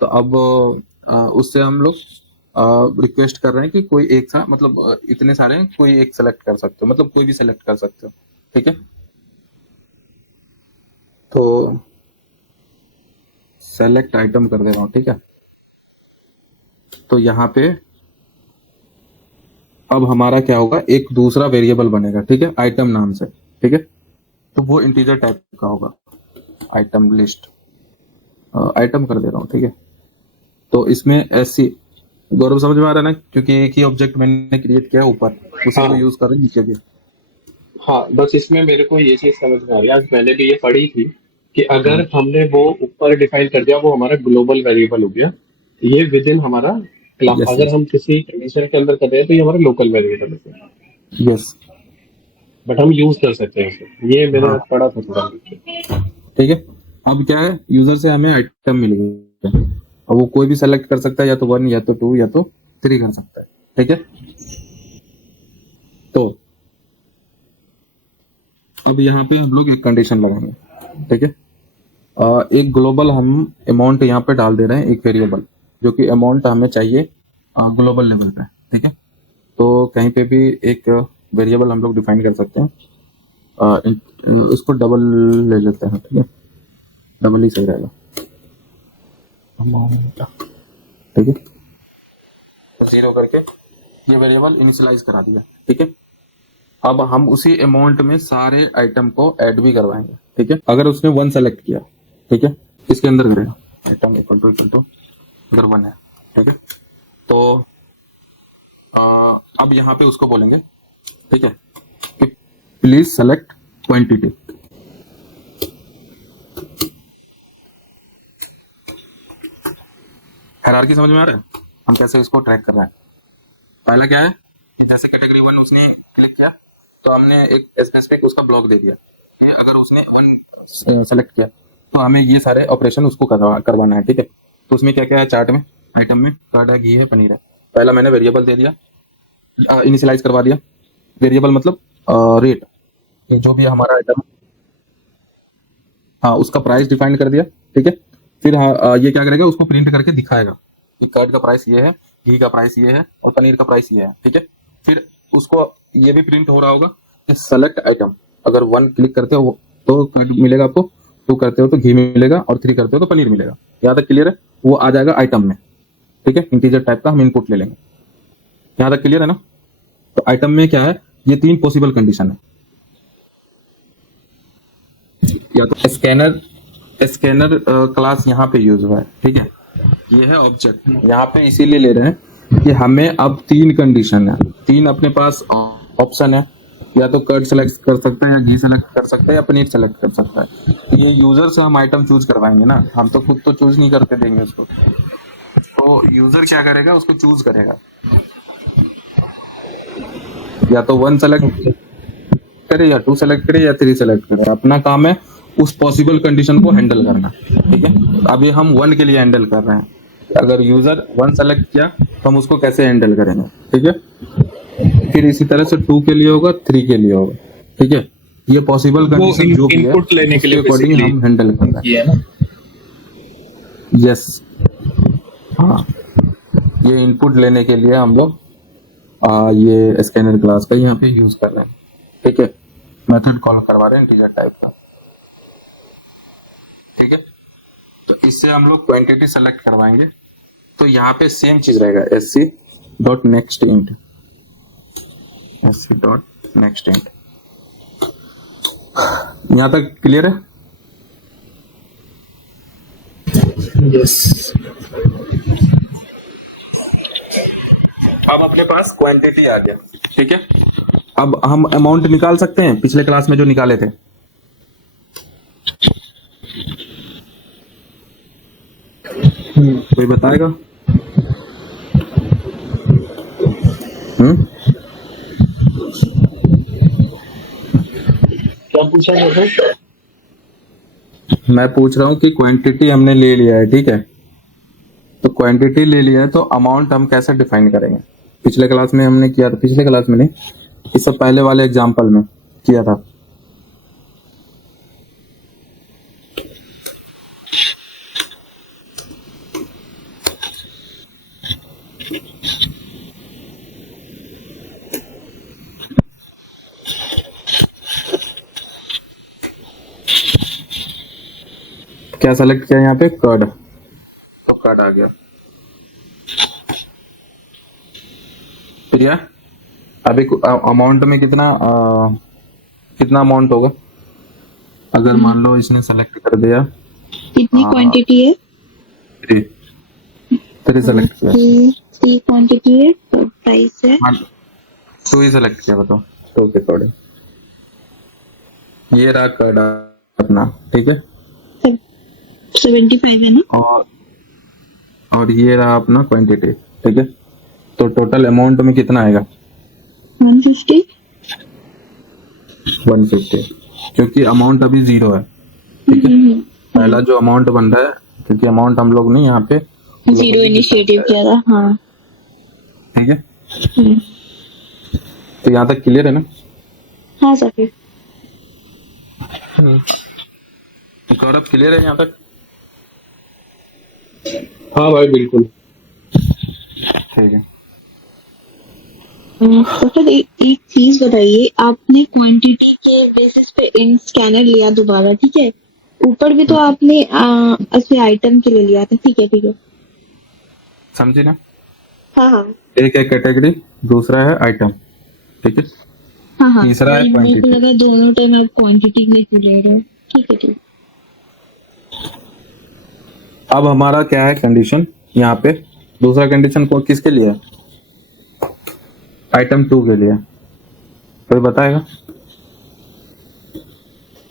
तो अब उससे हम लोग रिक्वेस्ट कर रहे हैं कि कोई एक सा, मतलब इतने सारे हैं, कोई एक सेलेक्ट कर सकते हो, मतलब कोई भी सेलेक्ट कर सकते हो। ठीक है, तो सेलेक्ट आइटम कर दे रहा हूँ, ठीक है। तो यहाँ पे अब हमारा क्या होगा, एक दूसरा वेरिएबल बनेगा, ठीक है, आइटम नाम से, ठीक है। तो वो इंटीजर टाइप का होगा, आइटम लिस्ट, आइटम कर दे रहा हूँ, ठीक है। तो इसमें ऐसी, गौरव समझ में आ रहा है ना, क्योंकि एक ही ऑब्जेक्ट मैंने क्रिएट किया है ऊपर, उसी को यूज कर रहे हैं नीचे भी। हाँ, बस इसमें मेरे को ये चीज समझ में आ रही है, आज मैंने भी ये पढ़ी थी कि अगर हमने वो ऊपर डिफाइन कर दिया, वो हमारा ग्लोबल वेरिएबल हो गया, ये विद इन हमारा क्लास। Yes, अगर yes. हम किसी कंडीशन के अंदर कर रहे हैं तो ये हमारा लोकल वेरिएबल है, यस, बट हम यूज कर सकते हैं इसे। ये मैंने हाँ। आज पढ़ा था थोड़ा। ठीक है। अब क्या है, यूजर से हमें आइटम मिल गई है, अब वो कोई भी सेलेक्ट कर सकता है, या तो 1 या तो 2 या तो 3 कर सकता है, ठीक है। तो अब यहाँ पे हम लोग एक कंडीशन लगाएंगे, ठीक है। एक ग्लोबल हम अमाउंट यहाँ पे डाल दे रहे हैं, एक वेरिएबल, जो कि अमाउंट हमें चाहिए ग्लोबल लेवल पे, ठीक है। तो कहीं पे भी एक वेरिएबल हम लोग डिफाइन कर सकते हैं, उसको डबल ले लेते हैं, ठीक है, डबल ही सही रहेगा, अमाउंट, ठीक है। तो 0 करके ये वेरिएबल इनिशियलाइज करा दिया, ठीक है। अब हम उसी अमाउंट में सारे आइटम को ऐड भी करवाएंगे, ठीक है। अगर उसने 1 सेलेक्ट किया, ठीक है, इसके अंदर करेगा आइटम इक्वल टू अगर 1 है, ठीक है। तो अब यहाँ पे उसको बोलेंगे, ठीक है, कि प्लीज सेलेक्ट क्वांटिटी। हायरार्की समझ में आ रहा है, हम कैसे इसको ट्रैक कर रहे हैं। पहला क्या है कि जैसे कैटेगरी 1 उसने क्लिक किया, तो हमने एक स्पेसिफिक उसका ब्लॉक दे दिया कि अगर उसने 1 सेलेक्ट किया तो हमें ये सारे ऑपरेशन उसको करवाना है, ठीक है। तो उसमें क्या क्या है, चार्ट में, आइटम में कर्ड है, घी है, पनीर है। पहला मैंने वेरिएबल दे दिया, इनिशियलाइज करवा दिया, वेरिएबल मतलब रेट, जो भी हमारा आइटम, हाँ, उसका प्राइस डिफाइन कर दिया, ठीक है। फिर ये क्या करेगा, उसको प्रिंट करके दिखाएगा कि कर्ड का प्राइस ये है, घी का प्राइस ये है और पनीर का प्राइस ये है, ठीक है। फिर उसको ये भी प्रिंट हो रहा होगा कि सेलेक्ट आइटम, अगर 1 क्लिक करते हो तो कर्ड मिलेगा आपको, 2 करते हो तो घी मिलेगा और 3 करते हो तो पनीर मिलेगा। यहाँ तक क्लियर है, वो आ जाएगा आइटम में, ठीक है। इंटीजर टाइप का हम इनपुट ले लेंगे, यहाँ तक क्लियर है ना। तो आइटम में क्या है, ये 3 पॉसिबल कंडीशन है, या तो स्कैनर क्लास यहाँ पे यूज हुआ है, ठीक है। ये है ऑब्जेक्ट, यहाँ पे इसीलिए ले रहे हैं कि हमें अब 3 कंडीशन है, 3 अपने पास ऑप्शन है, या तो कर्ड सेलेक्ट कर सकता है, या घी सेलेक्ट कर सकता है, या पनीर सेलेक्ट कर सकता है। ये यूजर से हम आइटम चूज करवाएंगे ना, हम तो खुद तो चूज नहीं करके देंगे उसको। तो यूजर क्या करेगा, उसको चूज करेगा, या तो 1 सेलेक्ट करे, या 2 सेलेक्ट करे, या 3 सेलेक्ट करे। अपना काम है उस पॉसिबल कंडीशन को हैंडल करना, ठीक है। अभी हम 1 के लिए हैंडल कर रहे हैं, अगर यूजर 1 सेलेक्ट किया तो हम उसको कैसे हैंडल करेंगे, ठीक है। फिर इसी तरह से 2 के लिए होगा, 3 के लिए होगा, ठीक है। ये पॉसिबल कंडीशन जो भी है इनपुट लेने के लिए उसके अकॉर्डिंग basically हम हैंडल कर रहे ये है ना। हैं। यस, हाँ, ये इनपुट लेने के लिए हम लोग ये स्कैनर क्लास का यहाँ पे यूज कर रहे हैं, ठीक है। मेथड कॉल करवा रहे हैं इंटीजर टाइप का, ठीक है। तो इससे हम लोग क्वांटिटी सेलेक्ट करवाएंगे, तो यहाँ पे सेम चीज रहेगा, sc.nextInt, sc.nextInt। यहाँ तक क्लियर है। यस, अब अपने पास क्वांटिटी आ गया, ठीक है। अब हम अमाउंट निकाल सकते हैं, पिछले क्लास में जो निकाले थे। कोई बताएगा? क्या पूछा मुझे? मैं पूछ रहा हूँ कि क्वांटिटी हमने ले लिया है, ठीक है। तो क्वांटिटी ले लिया है, तो अमाउंट हम कैसे डिफाइन करेंगे। पिछले क्लास में हमने किया था, पिछले क्लास में नहीं, इससे पहले वाले एग्जांपल में किया था। क्या सेलेक्ट किया यहाँ पे, कर्ड, कार्ड आ गया। प्रिया, अभी अमाउंट में कितना अमाउंट होगा अगर मान लो इसने सेलेक्ट कर दिया कितनी क्वांटिटी है? 3 सेलेक्ट किया, 3 क्वांटिटी है, तो प्राइस है 2 ही सेलेक्ट किया, बताओ तो के अकॉर्डिंग ये रहा कार्ड अपना, ठीक है। 75 है ना? और ये रहा अपना क्वांटिटी, ठीक है। तो टोटल अमाउंट में कितना आएगा? 150। 150, क्योंकि अमाउंट अभी 0 है, ठीक है। पहला जो अमाउंट बन रहा है, क्योंकि अमाउंट हम लोग नहीं यहाँ पे जीरो इनिशिएटिव किया था, हाँ ठीक है। तो यहाँ तक क्लियर है ना? हाँ सर। गौरव क्लियर है यहाँ तक? हाँ भाई बिल्कुल। ठीक है। तो फिर एक चीज बताइए, आपने क्वांटिटी के बेसिस पे इन स्कैनर लिया दोबारा, ठीक है। ऊपर भी तो आपने ऐसे आइटम के लिए लिया था, ठीक है ठीक है। समझी ना? हाँ हाँ एक है कैटेगरी, दूसरा है आइटम, ठीक है। हाँ हाँ, तीसरा है मेरे को क्वांटिटी। लगा दोनों टाइम आप क्वांटिटी के लिए क्यों ले रहे हो, ठीक है ठीक। अब हमारा क्या है कंडीशन यहाँ पे? दूसरा कंडीशन को किसके लिए है? आइटम 2 के लिए। कोई बताएगा?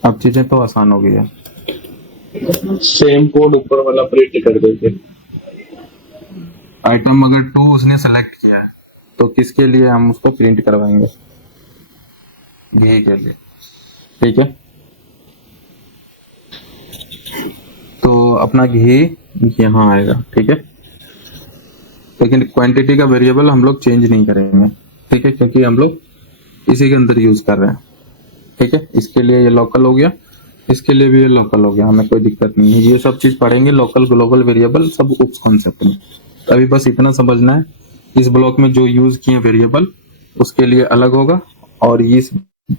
अब चीजें तो आसान हो गई है। सेम कोड ऊपर वाला प्रिंट कर देते। आइटम अगर 2 उसने सेलेक्ट किया है तो किसके लिए हम उसको प्रिंट करवाएंगे? घी के लिए, ठीक है। तो अपना घी यहाँ आएगा, ठीक है। लेकिन क्वांटिटी का वेरिएबल हम लोग चेंज नहीं करेंगे, ठीक है, क्योंकि हम लोग इसी के अंदर यूज कर रहे हैं, ठीक है। इसके लिए ये लोकल हो गया, इसके लिए भी ये लोकल हो गया, हमें कोई दिक्कत नहीं है। ये सब चीज पढ़ेंगे, लोकल ग्लोबल वेरिएबल सब उस कॉन्सेप्ट में। तो अभी बस इतना समझना है, इस ब्लॉक में जो यूज किए वेरिएबल उसके लिए अलग होगा, और इस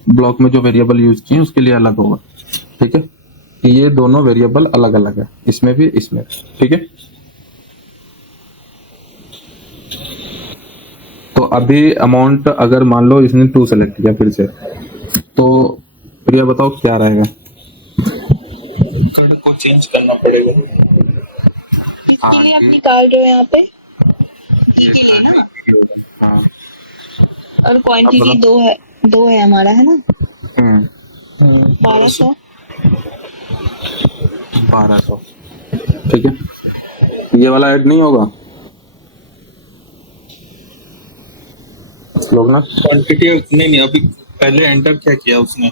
ब्लॉक में जो वेरिएबल यूज किए उसके लिए अलग होगा, ठीक है। ये दोनों वेरिएबल अलग अलग है, इसमें भी इसमें, ठीक है। तो अभी अमाउंट अगर मान लो इसने 2 सेलेक्ट किया फिर से, तो प्रिया बताओ क्या रहेगा? कोड को चेंज करना पड़ेगा। किसके लिए आप निकाल रहे हो यहाँ पे? घी के लिए ना? हाँ। और क्वांटिटी 2 है हमारा, है ना? 1200। 1200, ठीक है। ये वाला ऐड नहीं होगा लोग ना? क्वांटिटी नहीं अभी पहले एंटर क्या किया उसने?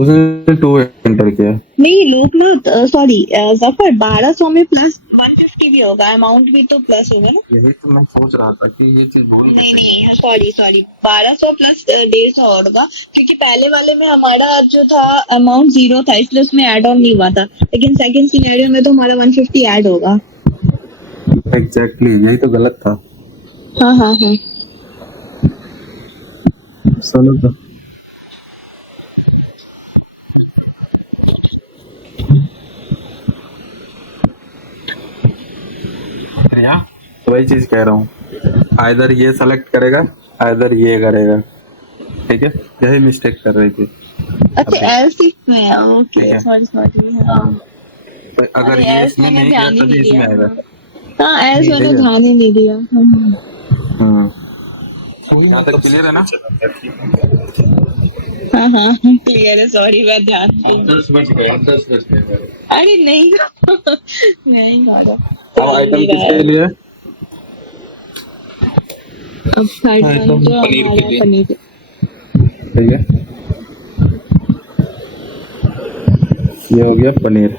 उसने 2 एंटर किया। नहीं लोग ना, सॉरी जफर, 1200 में प्लस 150 भी होगा, अमाउंट भी तो प्लस होगा ना? यही तो मैं सोच रहा था कि ये चीज भूल नहीं नहीं, सॉरी 1200 प्लस 150 होगा, क्योंकि पहले वाले में हमारा जो था अमाउंट 0 था, इसलिए उसमें ऐड ऑन नहीं हुआ था। लेकिन सेकंड सिनेरियो में तो हमारा 150 ऐड होगा। एग्जैक्टली, यही तो गलत था। हाँ हाँ हाँ। सुनो तो, प्रिया तो वही चीज कह रहा हूँ, आइदर ये सेलेक्ट करेगा आइदर ये करेगा, ठीक है। यही मिस्टेक कर रही थी। अच्छा एल्स में, ठीक ओके है। सॉरी हाँ। तो अगर अरे ये एल्स इसमें मैंने नहीं गया ध्यान ही तभी नहीं इसमें दिया। आएगा। हाँ एल्स ठीक मैंने है। ध्यान ही नहीं दिया। यहाँ तक क्लियर है ना? हाँ हाँ क्लियर है, सॉरी मैं ध्यान नहीं। 10 बज गए। अरे नहीं नहीं गाड़ा। अब आइटम किसके लिए है? अब थर्ड वन जो पनीर के हमारा लिए। पनीर। ठीक है, ये हो गया पनीर।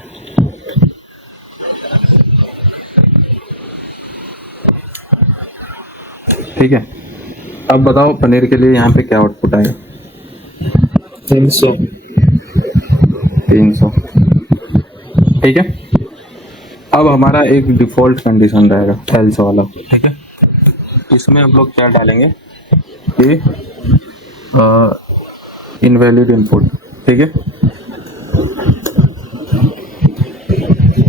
ठीक है, अब बताओ पनीर के लिए यहाँ पे क्या आउटपुट आएगा? 300। 300, ठीक है। अब हमारा एक डिफॉल्ट कंडीशन रहेगा एल्स वाला, ठीक है। इसमें हम लोग क्या डालेंगे कि इनवैलिड इनपुट, ठीक है,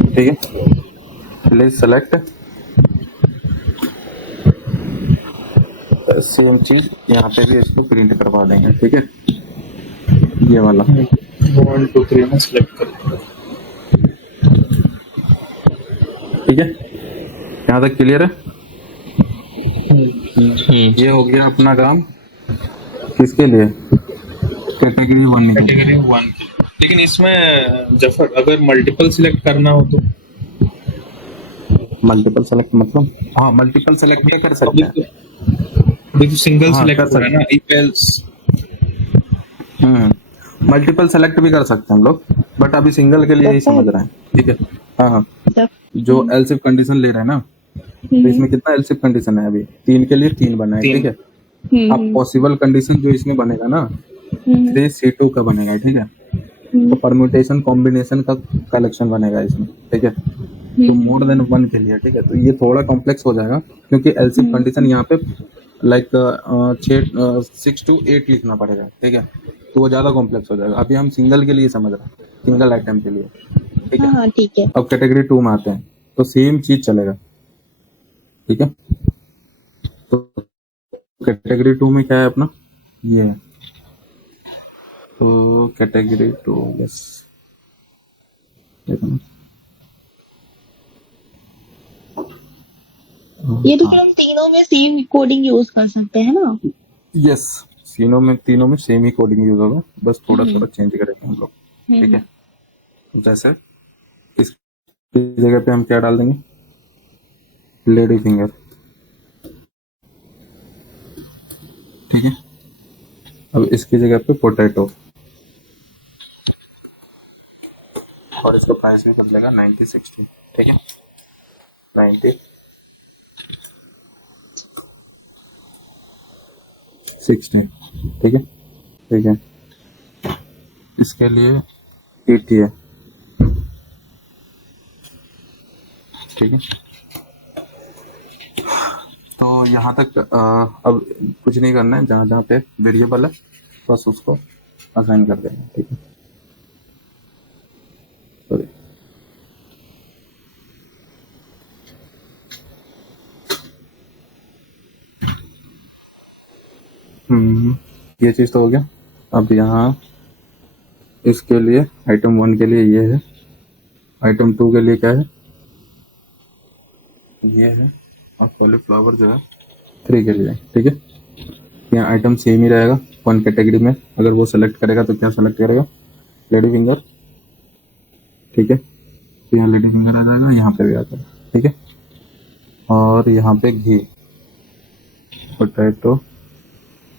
ठीक है। प्लीज सेलेक्ट सेम चीज यहाँ पे भी इसको प्रिंट करवा देंगे, ठीक है, ये वाला। 1 2 3 में सिलेक्ट करो। ठीक है, यहाँ तक क्लियर है। ये हो गया अपना काम किसके लिए, कैटेगरी 1 के लिए। कैटेगरी 1 लेकिन इसमें जफर अगर मल्टीपल सिलेक्ट करना हो तो मल्टीपल सेलेक्ट मतलब, हाँ मल्टीपल सेलेक्ट भी कर सकते हैं। अभी तो सिंगल हाँ, सिलेक्ट कर हो रहा है ना ईपेल्स। मल्टीपल सेलेक्ट भी कर सकते हैं हम लोग, बट अभी सिंगल के लिए ही समझ रहे हैं, ठीक है। हाँ हाँ, जो एल्सिफ कंडीशन ले रहे हैं ना, तो इसमें कितना एल्सिफ कंडीशन है, अभी 3 के लिए 3 बना है, तीन। ठीक है। अब पॉसिबल कंडीशन जो इसमें बनेगा ना 3C2 का बनेगा, ठीक है। तो परम्यूटेशन कॉम्बिनेशन का कलेक्शन बनेगा इसमें, ठीक है। तो मोर देन 1 के लिए, ठीक है। तो ये थोड़ा कॉम्प्लेक्स हो जाएगा क्योंकि एल्सिफ कंडीशन यहाँ पे लाइक 6 to 8 लिखना पड़ेगा, ठीक है। तो वो ज्यादा कॉम्प्लेक्स हो जाएगा। अभी हम सिंगल के लिए समझ रहे हैं, सिंगल आइटम के लिए, ठीक है। हाँ ठीक है। अब कैटेगरी 2 में आते हैं तो सेम चीज चलेगा, ठीक है। तो कैटेगरी 2 में क्या है अपना, ये है। तो कैटेगरी 2 यस, ये तो फिर हम तीनों में सेम कोडिंग यूज कर सकते हैं ना। यस, तीनों में सेम ही कोडिंग यूज होगा, बस थोड़ा थोड़ा चेंज करेंगे हम लोग, ठीक है। जैसे इस जगह पे हम क्या डाल देंगे, लेडी फिंगर, ठीक है। अब इसकी जगह पे पोटैटो, और इसका प्राइस भी बदलेगा 90-60, ठीक है। 90-60, ठीक है, ठीक है। इसके लिए PT है, ठीक है। तो यहाँ तक अब कुछ नहीं करना है, जहाँ जहाँ पे वेरिएबल है बस उसको असाइन कर देंगे, ठीक है। सॉरी, ये चीज तो हो गया। अब यहाँ इसके लिए आइटम 1 के लिए ये है, आइटम 2 के लिए क्या है, ये है, और कॉलीफ्लावर जो है 3 के लिए, ठीक है। यहाँ आइटम सेम ही रहेगा 1 कैटेगरी में। अगर वो सेलेक्ट करेगा तो क्या सेलेक्ट करेगा, लेडी फिंगर, ठीक है। तो यहाँ लेडी फिंगर आ जाएगा, यहाँ पे भी आ जाएगा, ठीक है। और यहाँ पे घी, पोटैटो,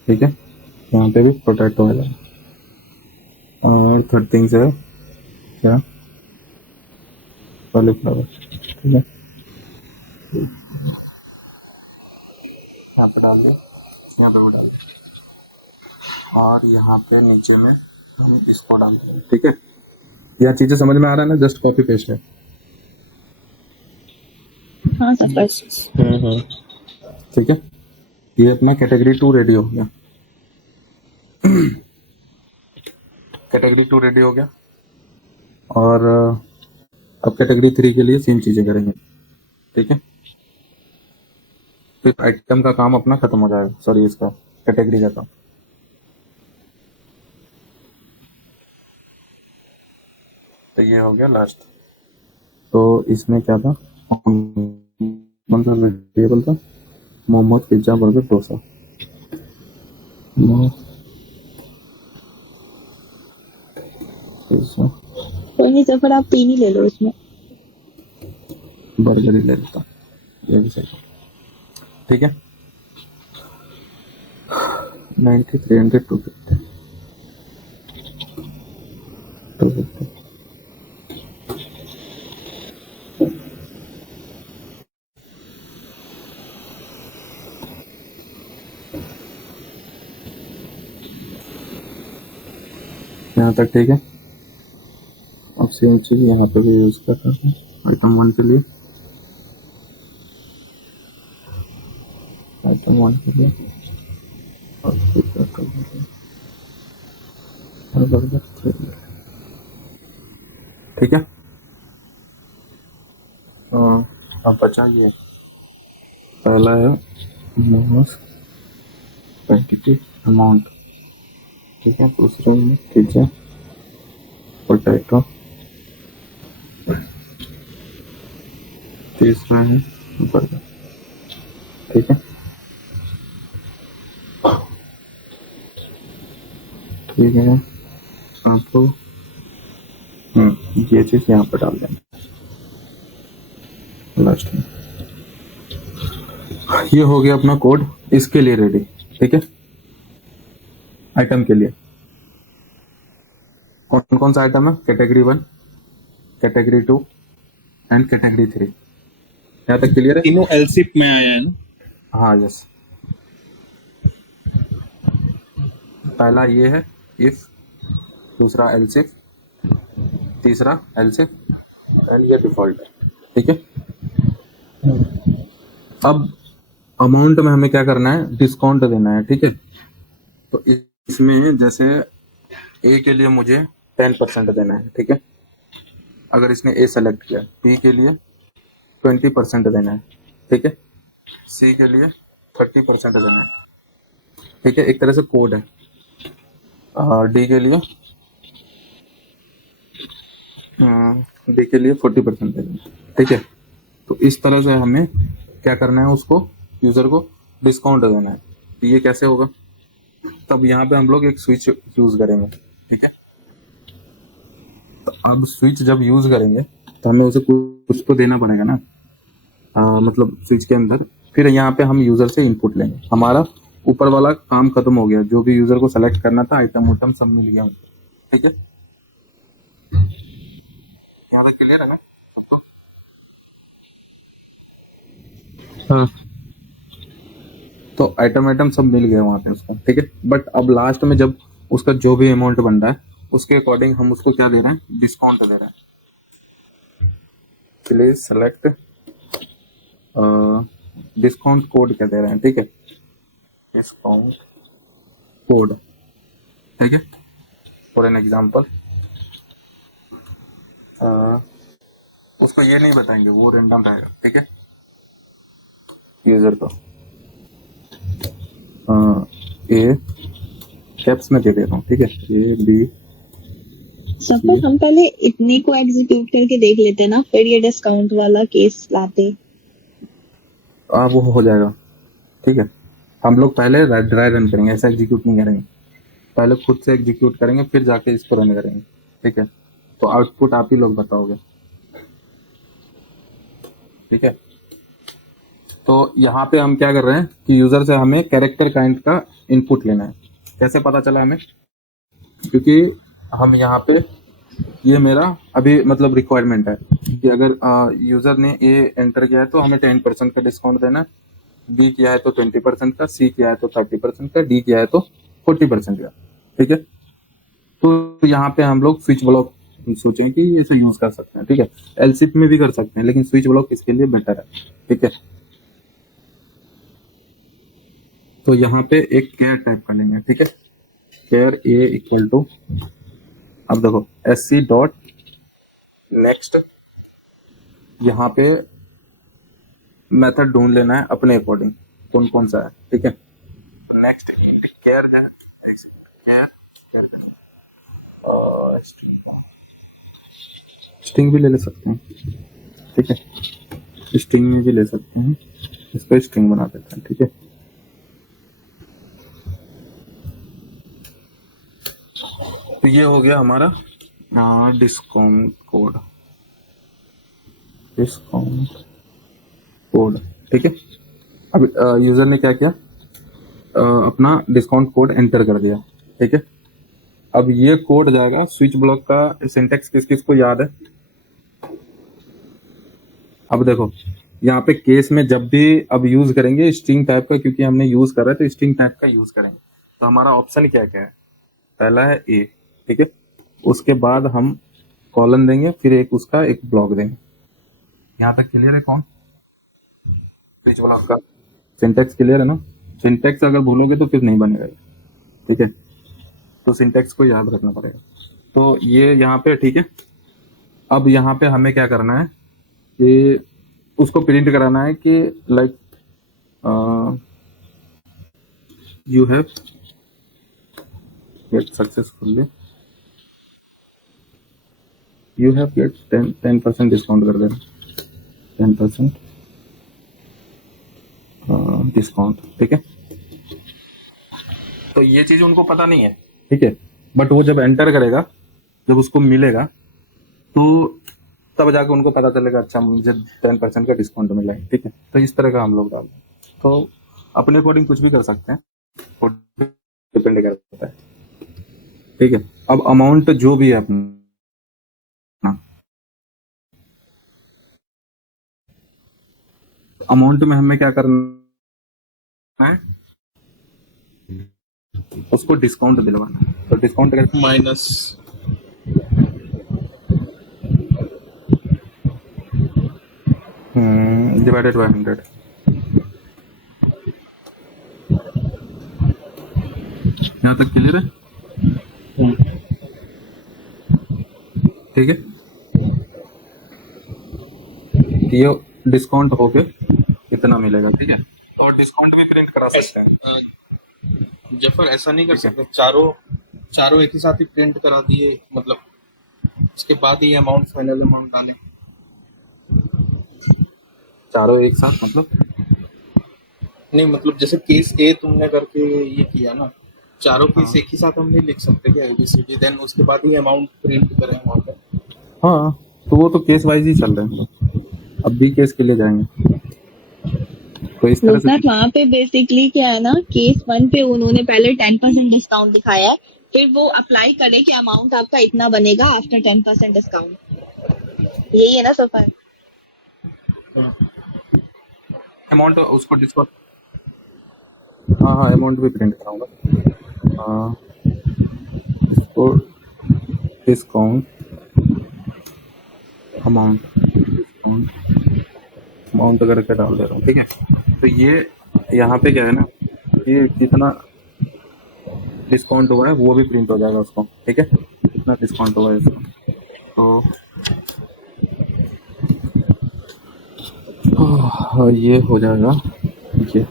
ठीक है। यहाँ पे भी पोटैटो आ जाएगा। और थर्ड थिंग्स है क्या, कॉलीफ्लावर, ठीक है। यहाँ पे डाल दो, यहाँ पे वो डाल दो, और यहाँ पे नीचे में हम इसको डाल देंगे, ठीक है। यह चीजें समझ में आ रहा है ना, जस्ट कॉपी पेस्ट है। हाँ सब बस। ठीक है, ये अपना कैटेगरी 2 रेडी हो गया। कैटेगरी 2 रेडी हो गया, और अब कैटेगरी 3 के लिए सेम चीजें करेंगे, ठीक है। फिर आइटम का काम अपना खत्म हो जाएगा, सॉरी इसका कैटेगरी का काम। तो ये हो गया लास्ट। तो इसमें क्या था, कौन सा वेरिएबल था, momos, pizza, burger, dosa. Pizza, कोई नहीं सफर, आप 3 ही ले लो इसमें। बर्गर ही ले लेता, ये भी सही, ठीक है। 90, 300, 250, 250। यहाँ तक ठीक है। अब सेम चीज यहाँ पे भी यूज कर सकते हैं, आइटम 1 के लिए, आइटम 1 के लिए, और पिज्जा का के लिए, और बर्गर 3 के लिए, ठीक है। अब बचा ये पहला है मोस्ट क्वांटिटी अमाउंट, ठीक है। दूसरा में पिज्जा पोटैटो, तीसरा है बर्गर, ठीक है। ठीक है, आपको ये चीज यहाँ पर डाल देना लास्ट में। ये हो गया अपना कोड इसके लिए रेडी, ठीक है। आइटम के लिए कौन कौन सा आइटम है? Category 1, category 2 and category 3। यहाँ तक क्लियर है? तीनों एलसिप में आया है ना? हाँ, यस। पहला ये है इफ, दूसरा एल्सिफ, तीसरा एल्सिफ एंड ये डिफॉल्ट है, ठीक है। अब अमाउंट में हमें क्या करना है? डिस्काउंट देना है, ठीक है। तो इसमें जैसे ए के लिए मुझे 10% देना है, ठीक है। अगर इसने ए सेलेक्ट किया, बी के लिए 20% देना है, ठीक है। सी के लिए 30% देना है, ठीक है। एक तरह से कोड है। डी के लिए 40% देना है, ठीक है। तो इस तरह से हमें क्या करना है? उसको यूजर को डिस्काउंट देना है। तो ये कैसे होगा? तब यहाँ पे हम लोग एक स्विच यूज करेंगे, ठीक है। तो अब स्विच जब यूज करेंगे तो हमें उसे कुछ तो देना पड़ेगा ना, मतलब स्विच के अंदर। फिर यहाँ पे हम यूजर से इनपुट लेंगे। हमारा ऊपर वाला काम खत्म हो गया, जो भी यूजर को सेलेक्ट करना था, आइटम उटम सब मिल गया, ठीक है। यहाँ तक क्लियर है ना आपको? हाँ। तो आइटम सब मिल गया वहां पे उसका, ठीक है। बट अब लास्ट में जब उसका जो भी अमाउंट बन रहा है उसके अकॉर्डिंग हम उसको क्या दे रहे हैं? डिस्काउंट दे रहे हैं। प्लीज सेलेक्ट डिस्काउंट कोड क्या दे रहे हैं, ठीक है। डिस्काउंट कोड, ठीक है। फॉर एन एग्जाम्पल उसको ये नहीं बताएंगे, वो रेंडम रहेगा, ठीक है। यूजर को ए कैप्स में दे देता हूँ, ठीक है। ए बी, सपोज हम पहले इतने को एग्जीक्यूट करके देख लेते ना, फिर ये डिस्काउंट वाला केस लाते। वो हो जाएगा, ठीक है। हम लोग पहले ड्राई रन करेंगे, ऐसा एग्जीक्यूट नहीं करेंगे। पहले खुद से एग्जीक्यूट करेंगे, फिर जाके इसको रन करेंगे, ठीक है। तो आउटपुट आप ही लोग बताओगे, ठीक है। तो यहाँ पे हम क्या कर रहे हैं कि यूजर से हमें कैरेक्टर काइंड का इनपुट लेना है। कैसे पता चला हमें? क्योंकि हम यहाँ पे ये मेरा अभी मतलब रिक्वायरमेंट है कि अगर यूजर ने ए एंटर किया है तो हमें 10% का डिस्काउंट देना है, बी किया है तो 20% का, सी किया है तो 30% का, डी किया है तो 40% का, ठीक है। तो यहाँ पे हम लोग स्विच ब्लॉक सोचें कि इसे यूज कर सकते हैं, ठीक है। एलसिप में भी कर सकते हैं, लेकिन स्विच ब्लॉक इसके लिए बेटर है, ठीक है। तो यहाँ पे एक केयर टाइप कर लेंगे, ठीक है। केयर ए इक्वल टू, अब देखो SC डॉट नेक्स्ट, यहाँ पे मेथड ढूंढ लेना है अपने अकॉर्डिंग कौन कौन सा है, ठीक है। नेक्स्ट केयर है, केयर और स्ट्रिंग भी ले सकते हैं, ठीक है। स्ट्रिंग में भी ले सकते हैं, इसको स्ट्रिंग बना देते हैं, ठीक है। तो ये हो गया हमारा डिस्काउंट कोड, ठीक है। अब यूजर ने क्या किया? अपना डिस्काउंट कोड एंटर कर दिया, ठीक है। अब ये कोड जाएगा स्विच ब्लॉक का सिंटेक्स किस किस को याद है? अब देखो यहाँ पे केस में जब भी अब यूज करेंगे स्ट्रिंग टाइप का, क्योंकि हमने यूज कर रहा है तो स्ट्रिंग टाइप का यूज करेंगे। तो हमारा ऑप्शन क्या क्या है? पहला है ए, ठीक है। उसके बाद हम कॉलन देंगे, फिर एक उसका एक ब्लॉक देंगे। यहाँ तक क्लियर है? कौन स्विच ब्लॉक का सिंटेक्स क्लियर है ना? सिंटेक्स अगर भूलोगे तो फिर नहीं बनेगा, ठीक है। तो सिंटेक्स को याद रखना पड़ेगा। तो ये यहाँ पे ठीक है। अब यहाँ पे हमें क्या करना है कि उसको प्रिंट कराना है कि like you have get successfully, you have get 10% discount कर देना, 10% डिस्काउंट, ठीक है। तो ये चीज उनको पता नहीं है, ठीक है, बट वो जब एंटर करेगा, जब उसको मिलेगा, तो तब जाके उनको पता चलेगा अच्छा मुझे 10% का डिस्काउंट मिला है, ठीक है। तो इस तरह का हम लोग डालते हैं। तो अपने अकॉर्डिंग कुछ भी कर सकते हैं, डिपेंड करता है, ठीक है। अब अमाउंट जो भी है अपना, अमाउंट में हमें क्या करना है, उसको डिस्काउंट दिलवाना है। तो डिस्काउंट करके माइनस डिवाइडेड बाय 100, यहाँ तक क्लियर है, ठीक है। ये डिस्काउंट होके कितना मिलेगा, ठीक है। और डिस्काउंट भी प्रिंट करा सकते हैं, जफर ऐसा नहीं कर ठीक है। सकते, चारों एक ही साथ ही प्रिंट करा दिए, मतलब उसके बाद ही अमाउंट फाइनल अमाउंट डालें। चारों एक साथ मतलब नहीं मतलब जैसे केस ए तुमने करके ये किया ना, चारों केस हाँ। एक ही साथ हम नहीं लिख सकते क्या, एबीसीडी, देन उसके बाद ही अमाउंट प्रिंट करें वहाँ पे। हाँ, तो वो तो केस वाइज ही चल रहे हैं हम लोग, अब भी केस के लिए जाएंगे, तो इस तरह से लोकनाथ वहाँ पे बेसिकली क्या है ना, केस 1 पे उन्होंने पहले 10% डिस्काउंट दिखाया है, फिर वो अप्लाई करे कि अमाउंट आपका इतना बनेगा आफ्टर 10% डिस्काउंट, यही है ना सफर। अमाउंट उसको डिस्काउंट, हाँ हाँ अमाउंट भी प्रिंट कराऊंगा, इसको डिस्काउंट अमाउंट करके डाल दे रहा हूँ, ठीक है। तो ये यहाँ पे क्या है ना, ये जितना डिस्काउंट हुआ है वो भी प्रिंट हो जाएगा उसको, ठीक है, कितना डिस्काउंट हुआ है इसको। तो ये हो जाएगा, ये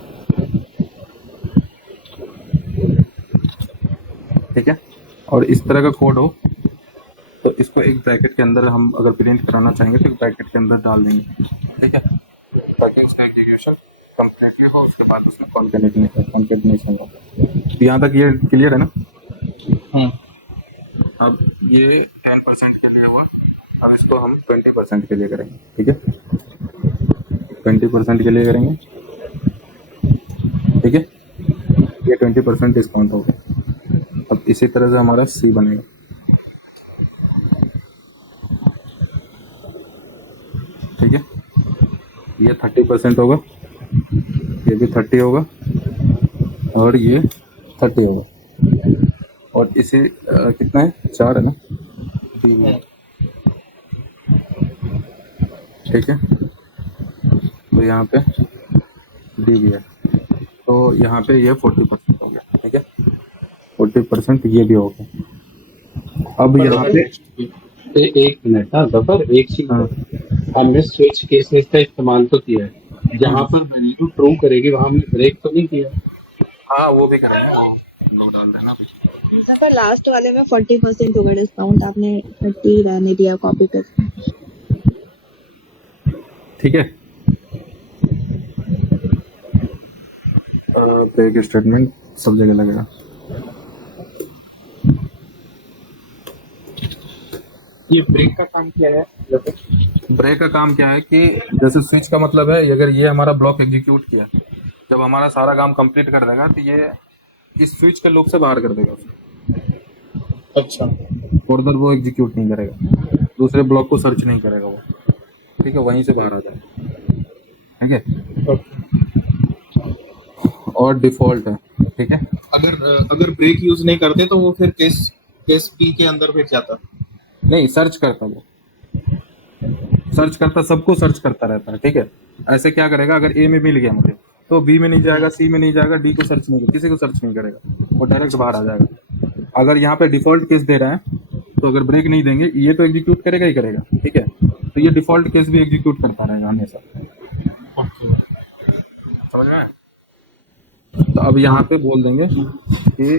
ठीक है। और इस तरह का कोड हो तो इसको एक ब्रैकेट के अंदर हम अगर प्रिंट कराना चाहेंगे तो ब्रैकेट के अंदर डाल देंगे, ठीक है, ताकि उसका एग्जीक्यूशन कंप्लीटली हो, उसके बाद उसमें कॉन्केटनेशन हो। तो यहाँ तक ये क्लियर है ना। अब ये 10% के लिए हुआ, अब इसको हम 20% के लिए करेंगे, ठीक है, 20% के लिए करेंगे, ठीक है। ये 20% डिस्काउंट होगा। अब इसी तरह से हमारा सी बनेगा, ठीक है। ये 30% होगा, ये भी 30 होगा, और ये 30 होगा, और इसे कितना है, 4 है ना, ठीक है। तो यहाँ पे डी भी है, तो यहाँ पे ये 40% हो गया, ठीक है, 40% ये भी हो गया। अब यहाँ पे एक मिनट, हाँ जफर, एक चीज, हाँ, हमने स्विच केसेस का इस्तेमाल तो किया है, जहाँ पर वैल्यू ट्रू करेगी वहां हमने ब्रेक तो नहीं किया। हाँ वो भी करेंगे, वो लोग डाल देना अभी। पर लास्ट वाले में 40% होगा डिस्काउंट, आपने 30 रहने दिया कॉपी करके, ठीक है। ब्रेक स्टेटमेंट सब जगह लगेगा। ये ब्रेक का काम क्या है जफर? ब्रेक का काम क्या है कि जैसे स्विच का मतलब है, अगर ये हमारा ब्लॉक एग्जीक्यूट किया, जब हमारा सारा काम कंप्लीट कर देगा तो ये इस स्विच के लूप से बाहर कर देगा उसको। अच्छा, फर्दर वो एग्जीक्यूट नहीं करेगा, दूसरे ब्लॉक को सर्च नहीं करेगा वो, ठीक है, वहीं से बाहर आ जाएगा, ठीक है। और डिफॉल्ट है, ठीक है। अगर ब्रेक यूज नहीं करते तो वो फिर केस पी के अंदर फिर जाता। नहीं, सर्च करता, वो सर्च करता, सबको सर्च करता रहता है, ठीक है। ऐसे क्या करेगा, अगर ए में मिल गया मुझे तो बी में नहीं जाएगा, सी में नहीं जाएगा, डी को सर्च नहीं करेगा, किसी को सर्च नहीं करेगा, वो डायरेक्ट बाहर आ जाएगा। अगर यहाँ पे डिफॉल्ट केस दे रहा है तो अगर ब्रेक नहीं देंगे ये तो एग्जीक्यूट करेगा ही करेगा, ठीक है। तो ये डिफॉल्ट केस भी एग्जीक्यूट करता रहेगा हमेशा, समझ में आया? तो अब यहाँ पे बोल देंगे कि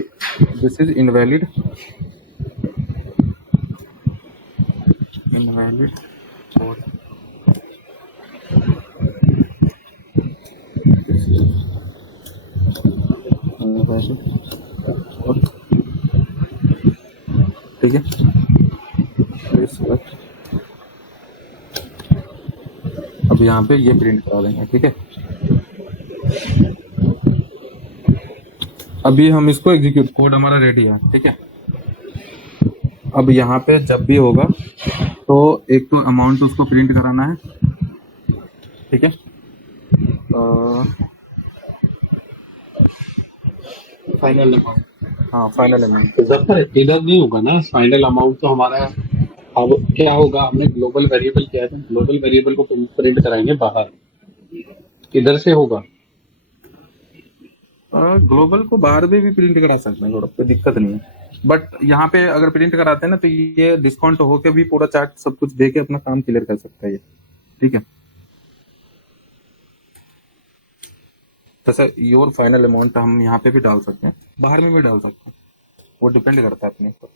दिस इज इनवैलिड और ठीक है, अब यहाँ पे ये प्रिंट करा देंगे। ठीक है, अभी हम इसको एग्जीक्यूट, कोड हमारा रेडी है। ठीक है, अब यहाँ पे जब भी होगा तो एक तो अमाउंट उसको प्रिंट कराना है। ठीक है, फाइनल अमाउंट। हाँ फाइनल अमाउंट। जफर इधर नहीं होगा ना फाइनल अमाउंट, तो हमारा अब क्या होगा, हमने ग्लोबल वेरिएबल किया है तो ग्लोबल वेरिएबल को प्रिंट कराएंगे बाहर, इधर से होगा। ग्लोबल को बाहर भी प्रिंट करा सकते हैं, थोड़ा कोई दिक्कत नहीं है। बट यहाँ पे अगर प्रिंट कराते हैं ना तो ये डिस्काउंट होके भी पूरा चार्ट सब कुछ दे के अपना काम क्लियर कर सकता है ये। ठीक है, जैसे योर फाइनल अमाउंट हम यहाँ पे भी डाल सकते हैं, बाहर में भी डाल सकते हैं, वो डिपेंड करता है अपने ऊपर।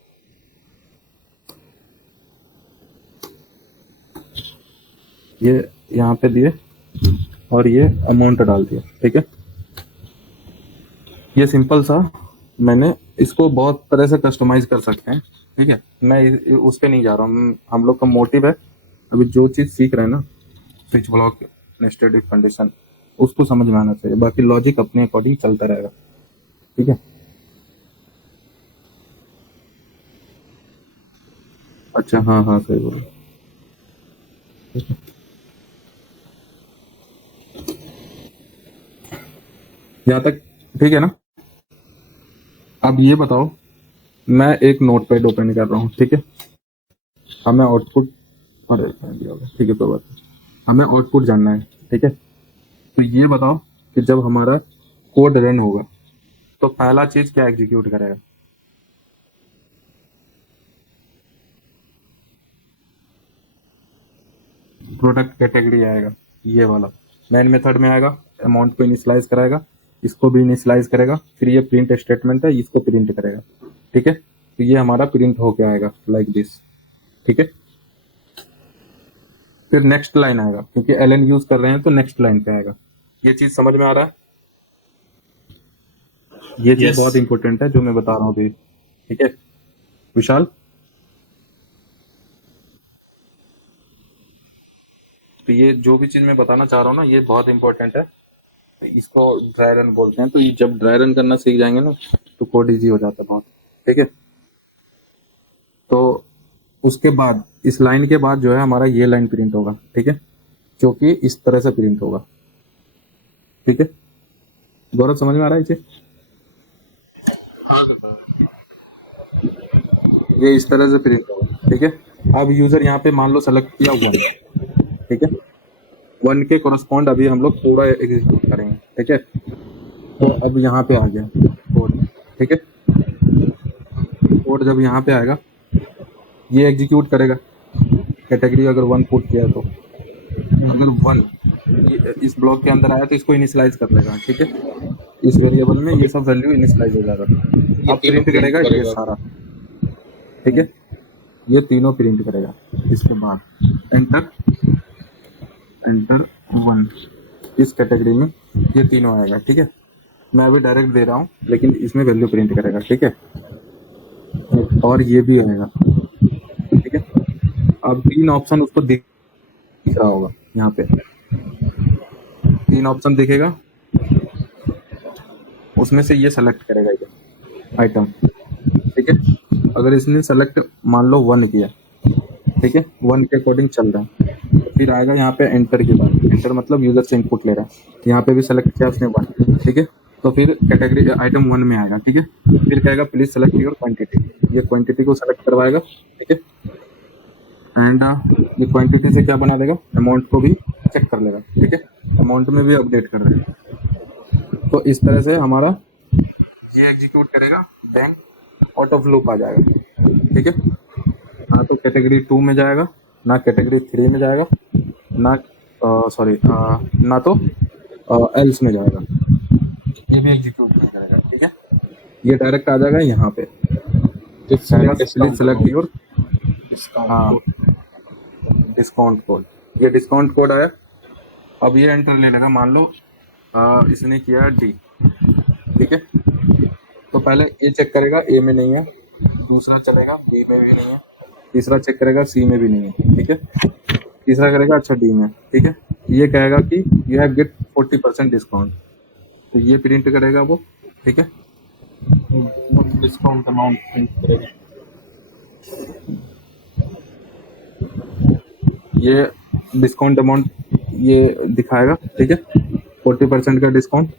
ये यहाँ पे दिए और ये अमाउंट डाल दिया। ठीक है, ये सिंपल सा, मैंने इसको बहुत तरह से कस्टमाइज कर सकते हैं। ठीक है, मैं उस पे नहीं जा रहा हूँ, हम लोग का मोटिव है अभी जो चीज सीख रहे हैं ना, switch block, nested if condition, उसको समझ में आना चाहिए, बाकी लॉजिक अपने अकॉर्डिंग चलता रहेगा। ठीक है, अच्छा हाँ हाँ सही बोला। यहाँ तक ठीक है ना? अब ये बताओ, मैं एक नोट पैड ओपन कर रहा हूँ। ठीक है, हमें आउटपुट, अरे ठीक है कोई बात नहीं, हमें आउटपुट जानना है। ठीक है, तो ये बताओ कि जब हमारा कोड रन होगा तो पहला चीज क्या एग्जीक्यूट करेगा? प्रोडक्ट कैटेगरी आएगा, ये वाला मेन मेथड में आएगा, अमाउंट को इनिशियलाइज कराएगा, इसको भी इनिशियलाइज करेगा, फिर ये प्रिंट स्टेटमेंट है, इसको प्रिंट करेगा। ठीक है, तो ये हमारा प्रिंट होके आएगा लाइक दिस। ठीक है, फिर नेक्स्ट लाइन आएगा, क्योंकि एलएन यूज कर रहे हैं तो नेक्स्ट लाइन पे आएगा। ये चीज समझ में आ रहा है? ये चीज Yes. बहुत इंपॉर्टेंट है जो मैं बता रहा हूँ अभी। ठीक है विशाल, तो ये जो भी चीज मैं बताना चाह रहा हूँ ना, ये बहुत इंपॉर्टेंट है। इसको ड्राई रन बोलते हैं, तो ये जब ड्राई रन करना सीख जाएंगे ना तो कोड इजी हो जाता है बहुत। ठीक है, तो उसके बाद इस लाइन के बाद जो है हमारा ये लाइन प्रिंट होगा। ठीक है, जो कि इस तरह से प्रिंट होगा। ठीक है गौरव, समझ में आ रहा है चीज? हाँ सर। ये इस तरह से प्रिंट होगा। ठीक है, अब यूजर यहाँ पे मान लो सेलेक्ट किया हुआ है। ठीक है, 1 के कोरस्पॉन्ड अभी हम लोग पूरा एग्जीक्यूट करेंगे। ठीक है, तो अब यहाँ पे आ गया कोड। ठीक है, कोड जब यहाँ पे आएगा ये एग्जीक्यूट करेगा, कैटेगरी अगर 1 पुट किया तो, अगर 1 इस ब्लॉक के अंदर आया तो इसको इनिशियलाइज कर लेगा। ठीक है, इस वेरिएबल में ये सब वैल्यू इनिशियलाइज हो जाएगा। अब प्रिंट करेगा ये सारा। ठीक है, ये तीनों प्रिंट करेगा। इसके बाद एंटर 1 इस कैटेगरी में ये तीनों आएगा। ठीक है, मैं अभी डायरेक्ट दे रहा हूँ लेकिन इसमें वैल्यू प्रिंट करेगा। ठीक है, और ये भी आएगा। ठीक है, अब 3 ऑप्शन उसको दिख रहा होगा, यहाँ पे 3 ऑप्शन दिखेगा, उसमें से ये सेलेक्ट करेगा ये आइटम। ठीक है, अगर इसने सेलेक्ट मान लो 1 किया, ठीक है, 1 के अकॉर्डिंग चल रहा है, फिर आएगा यहाँ पे एंटर के बाद, एंटर मतलब यूजर से इनपुट ले रहा है, यहाँ पे भी सेलेक्ट किया उसने 1। ठीक है, तो फिर कैटेगरी आइटम 1 में आएगा। ठीक है, फिर कहेगा प्लीज सेलेक्ट योर क्वांटिटी, ये क्वांटिटी को सेलेक्ट करवाएगा। ठीक है, एंड ये क्वांटिटी से क्या बना देगा, अमाउंट को भी चेक कर लेगा। ठीक है, अमाउंट में भी अपडेट कर देगा। तो इस तरह से हमारा ये एग्जीक्यूट करेगा, बैंक आउट ऑफ लूप आ जाएगा। ठीक है, ना तो कैटेगरी 2 में जाएगा, ना कैटेगरी 3 में जाएगा, ना ना तो एल्स में जाएगा, ये भी एग्जीक्यूट नहीं करेगा, ठीक है। ये डायरेक्ट आ जाएगा यहाँ पे, प्लीज सेलेक्ट योर हाँ डिस्काउंट कोड। ये डिस्काउंट कोड आया, अब ये एंटर ले लेगा। मान लो इसने किया डी, ठीक है, तो पहले ए चेक करेगा, ए में नहीं है, दूसरा चलेगा बी में भी नहीं है, तीसरा चेक करेगा सी में भी नहीं है, ठीक है, तीसरा करेगा अच्छा डी में, ठीक है। ये कहेगा कि यू हैव गेट 40% डिस्काउंट, तो ये प्रिंट करेगा वो, ठीक है। डिस्काउंट अमाउंट प्रिंट करेगा। ये डिस्काउंट अमाउंट ये दिखाएगा, ठीक है, 40% का डिस्काउंट,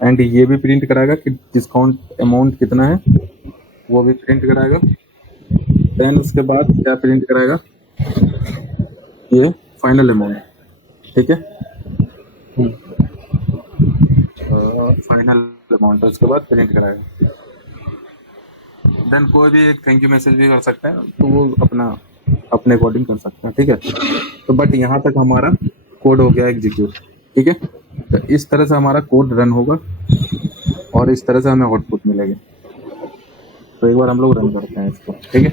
एंड ये भी प्रिंट कराएगा कि डिस्काउंट अमाउंट कितना है, वो भी प्रिंट कराएगा। देन उसके बाद क्या प्रिंट कराएगा, ये फाइनल अमाउंट, ठीक है, फाइनल अमाउंट उसके बाद प्रिंट कराएगा। देन कोई भी एक थैंक यू मैसेज भी कर सकते हैं, तो वो अपने अकॉर्डिंग कर सकते हैं, ठीक है। तो बट यहाँ तक हमारा कोड हो गया एग्जीक्यूट, ठीक है। तो इस तरह से हमारा कोड रन होगा और इस तरह से हमें आउटपुट मिलेगा। तो एक बार हम लोग रन करते हैं इसको, ठीक है।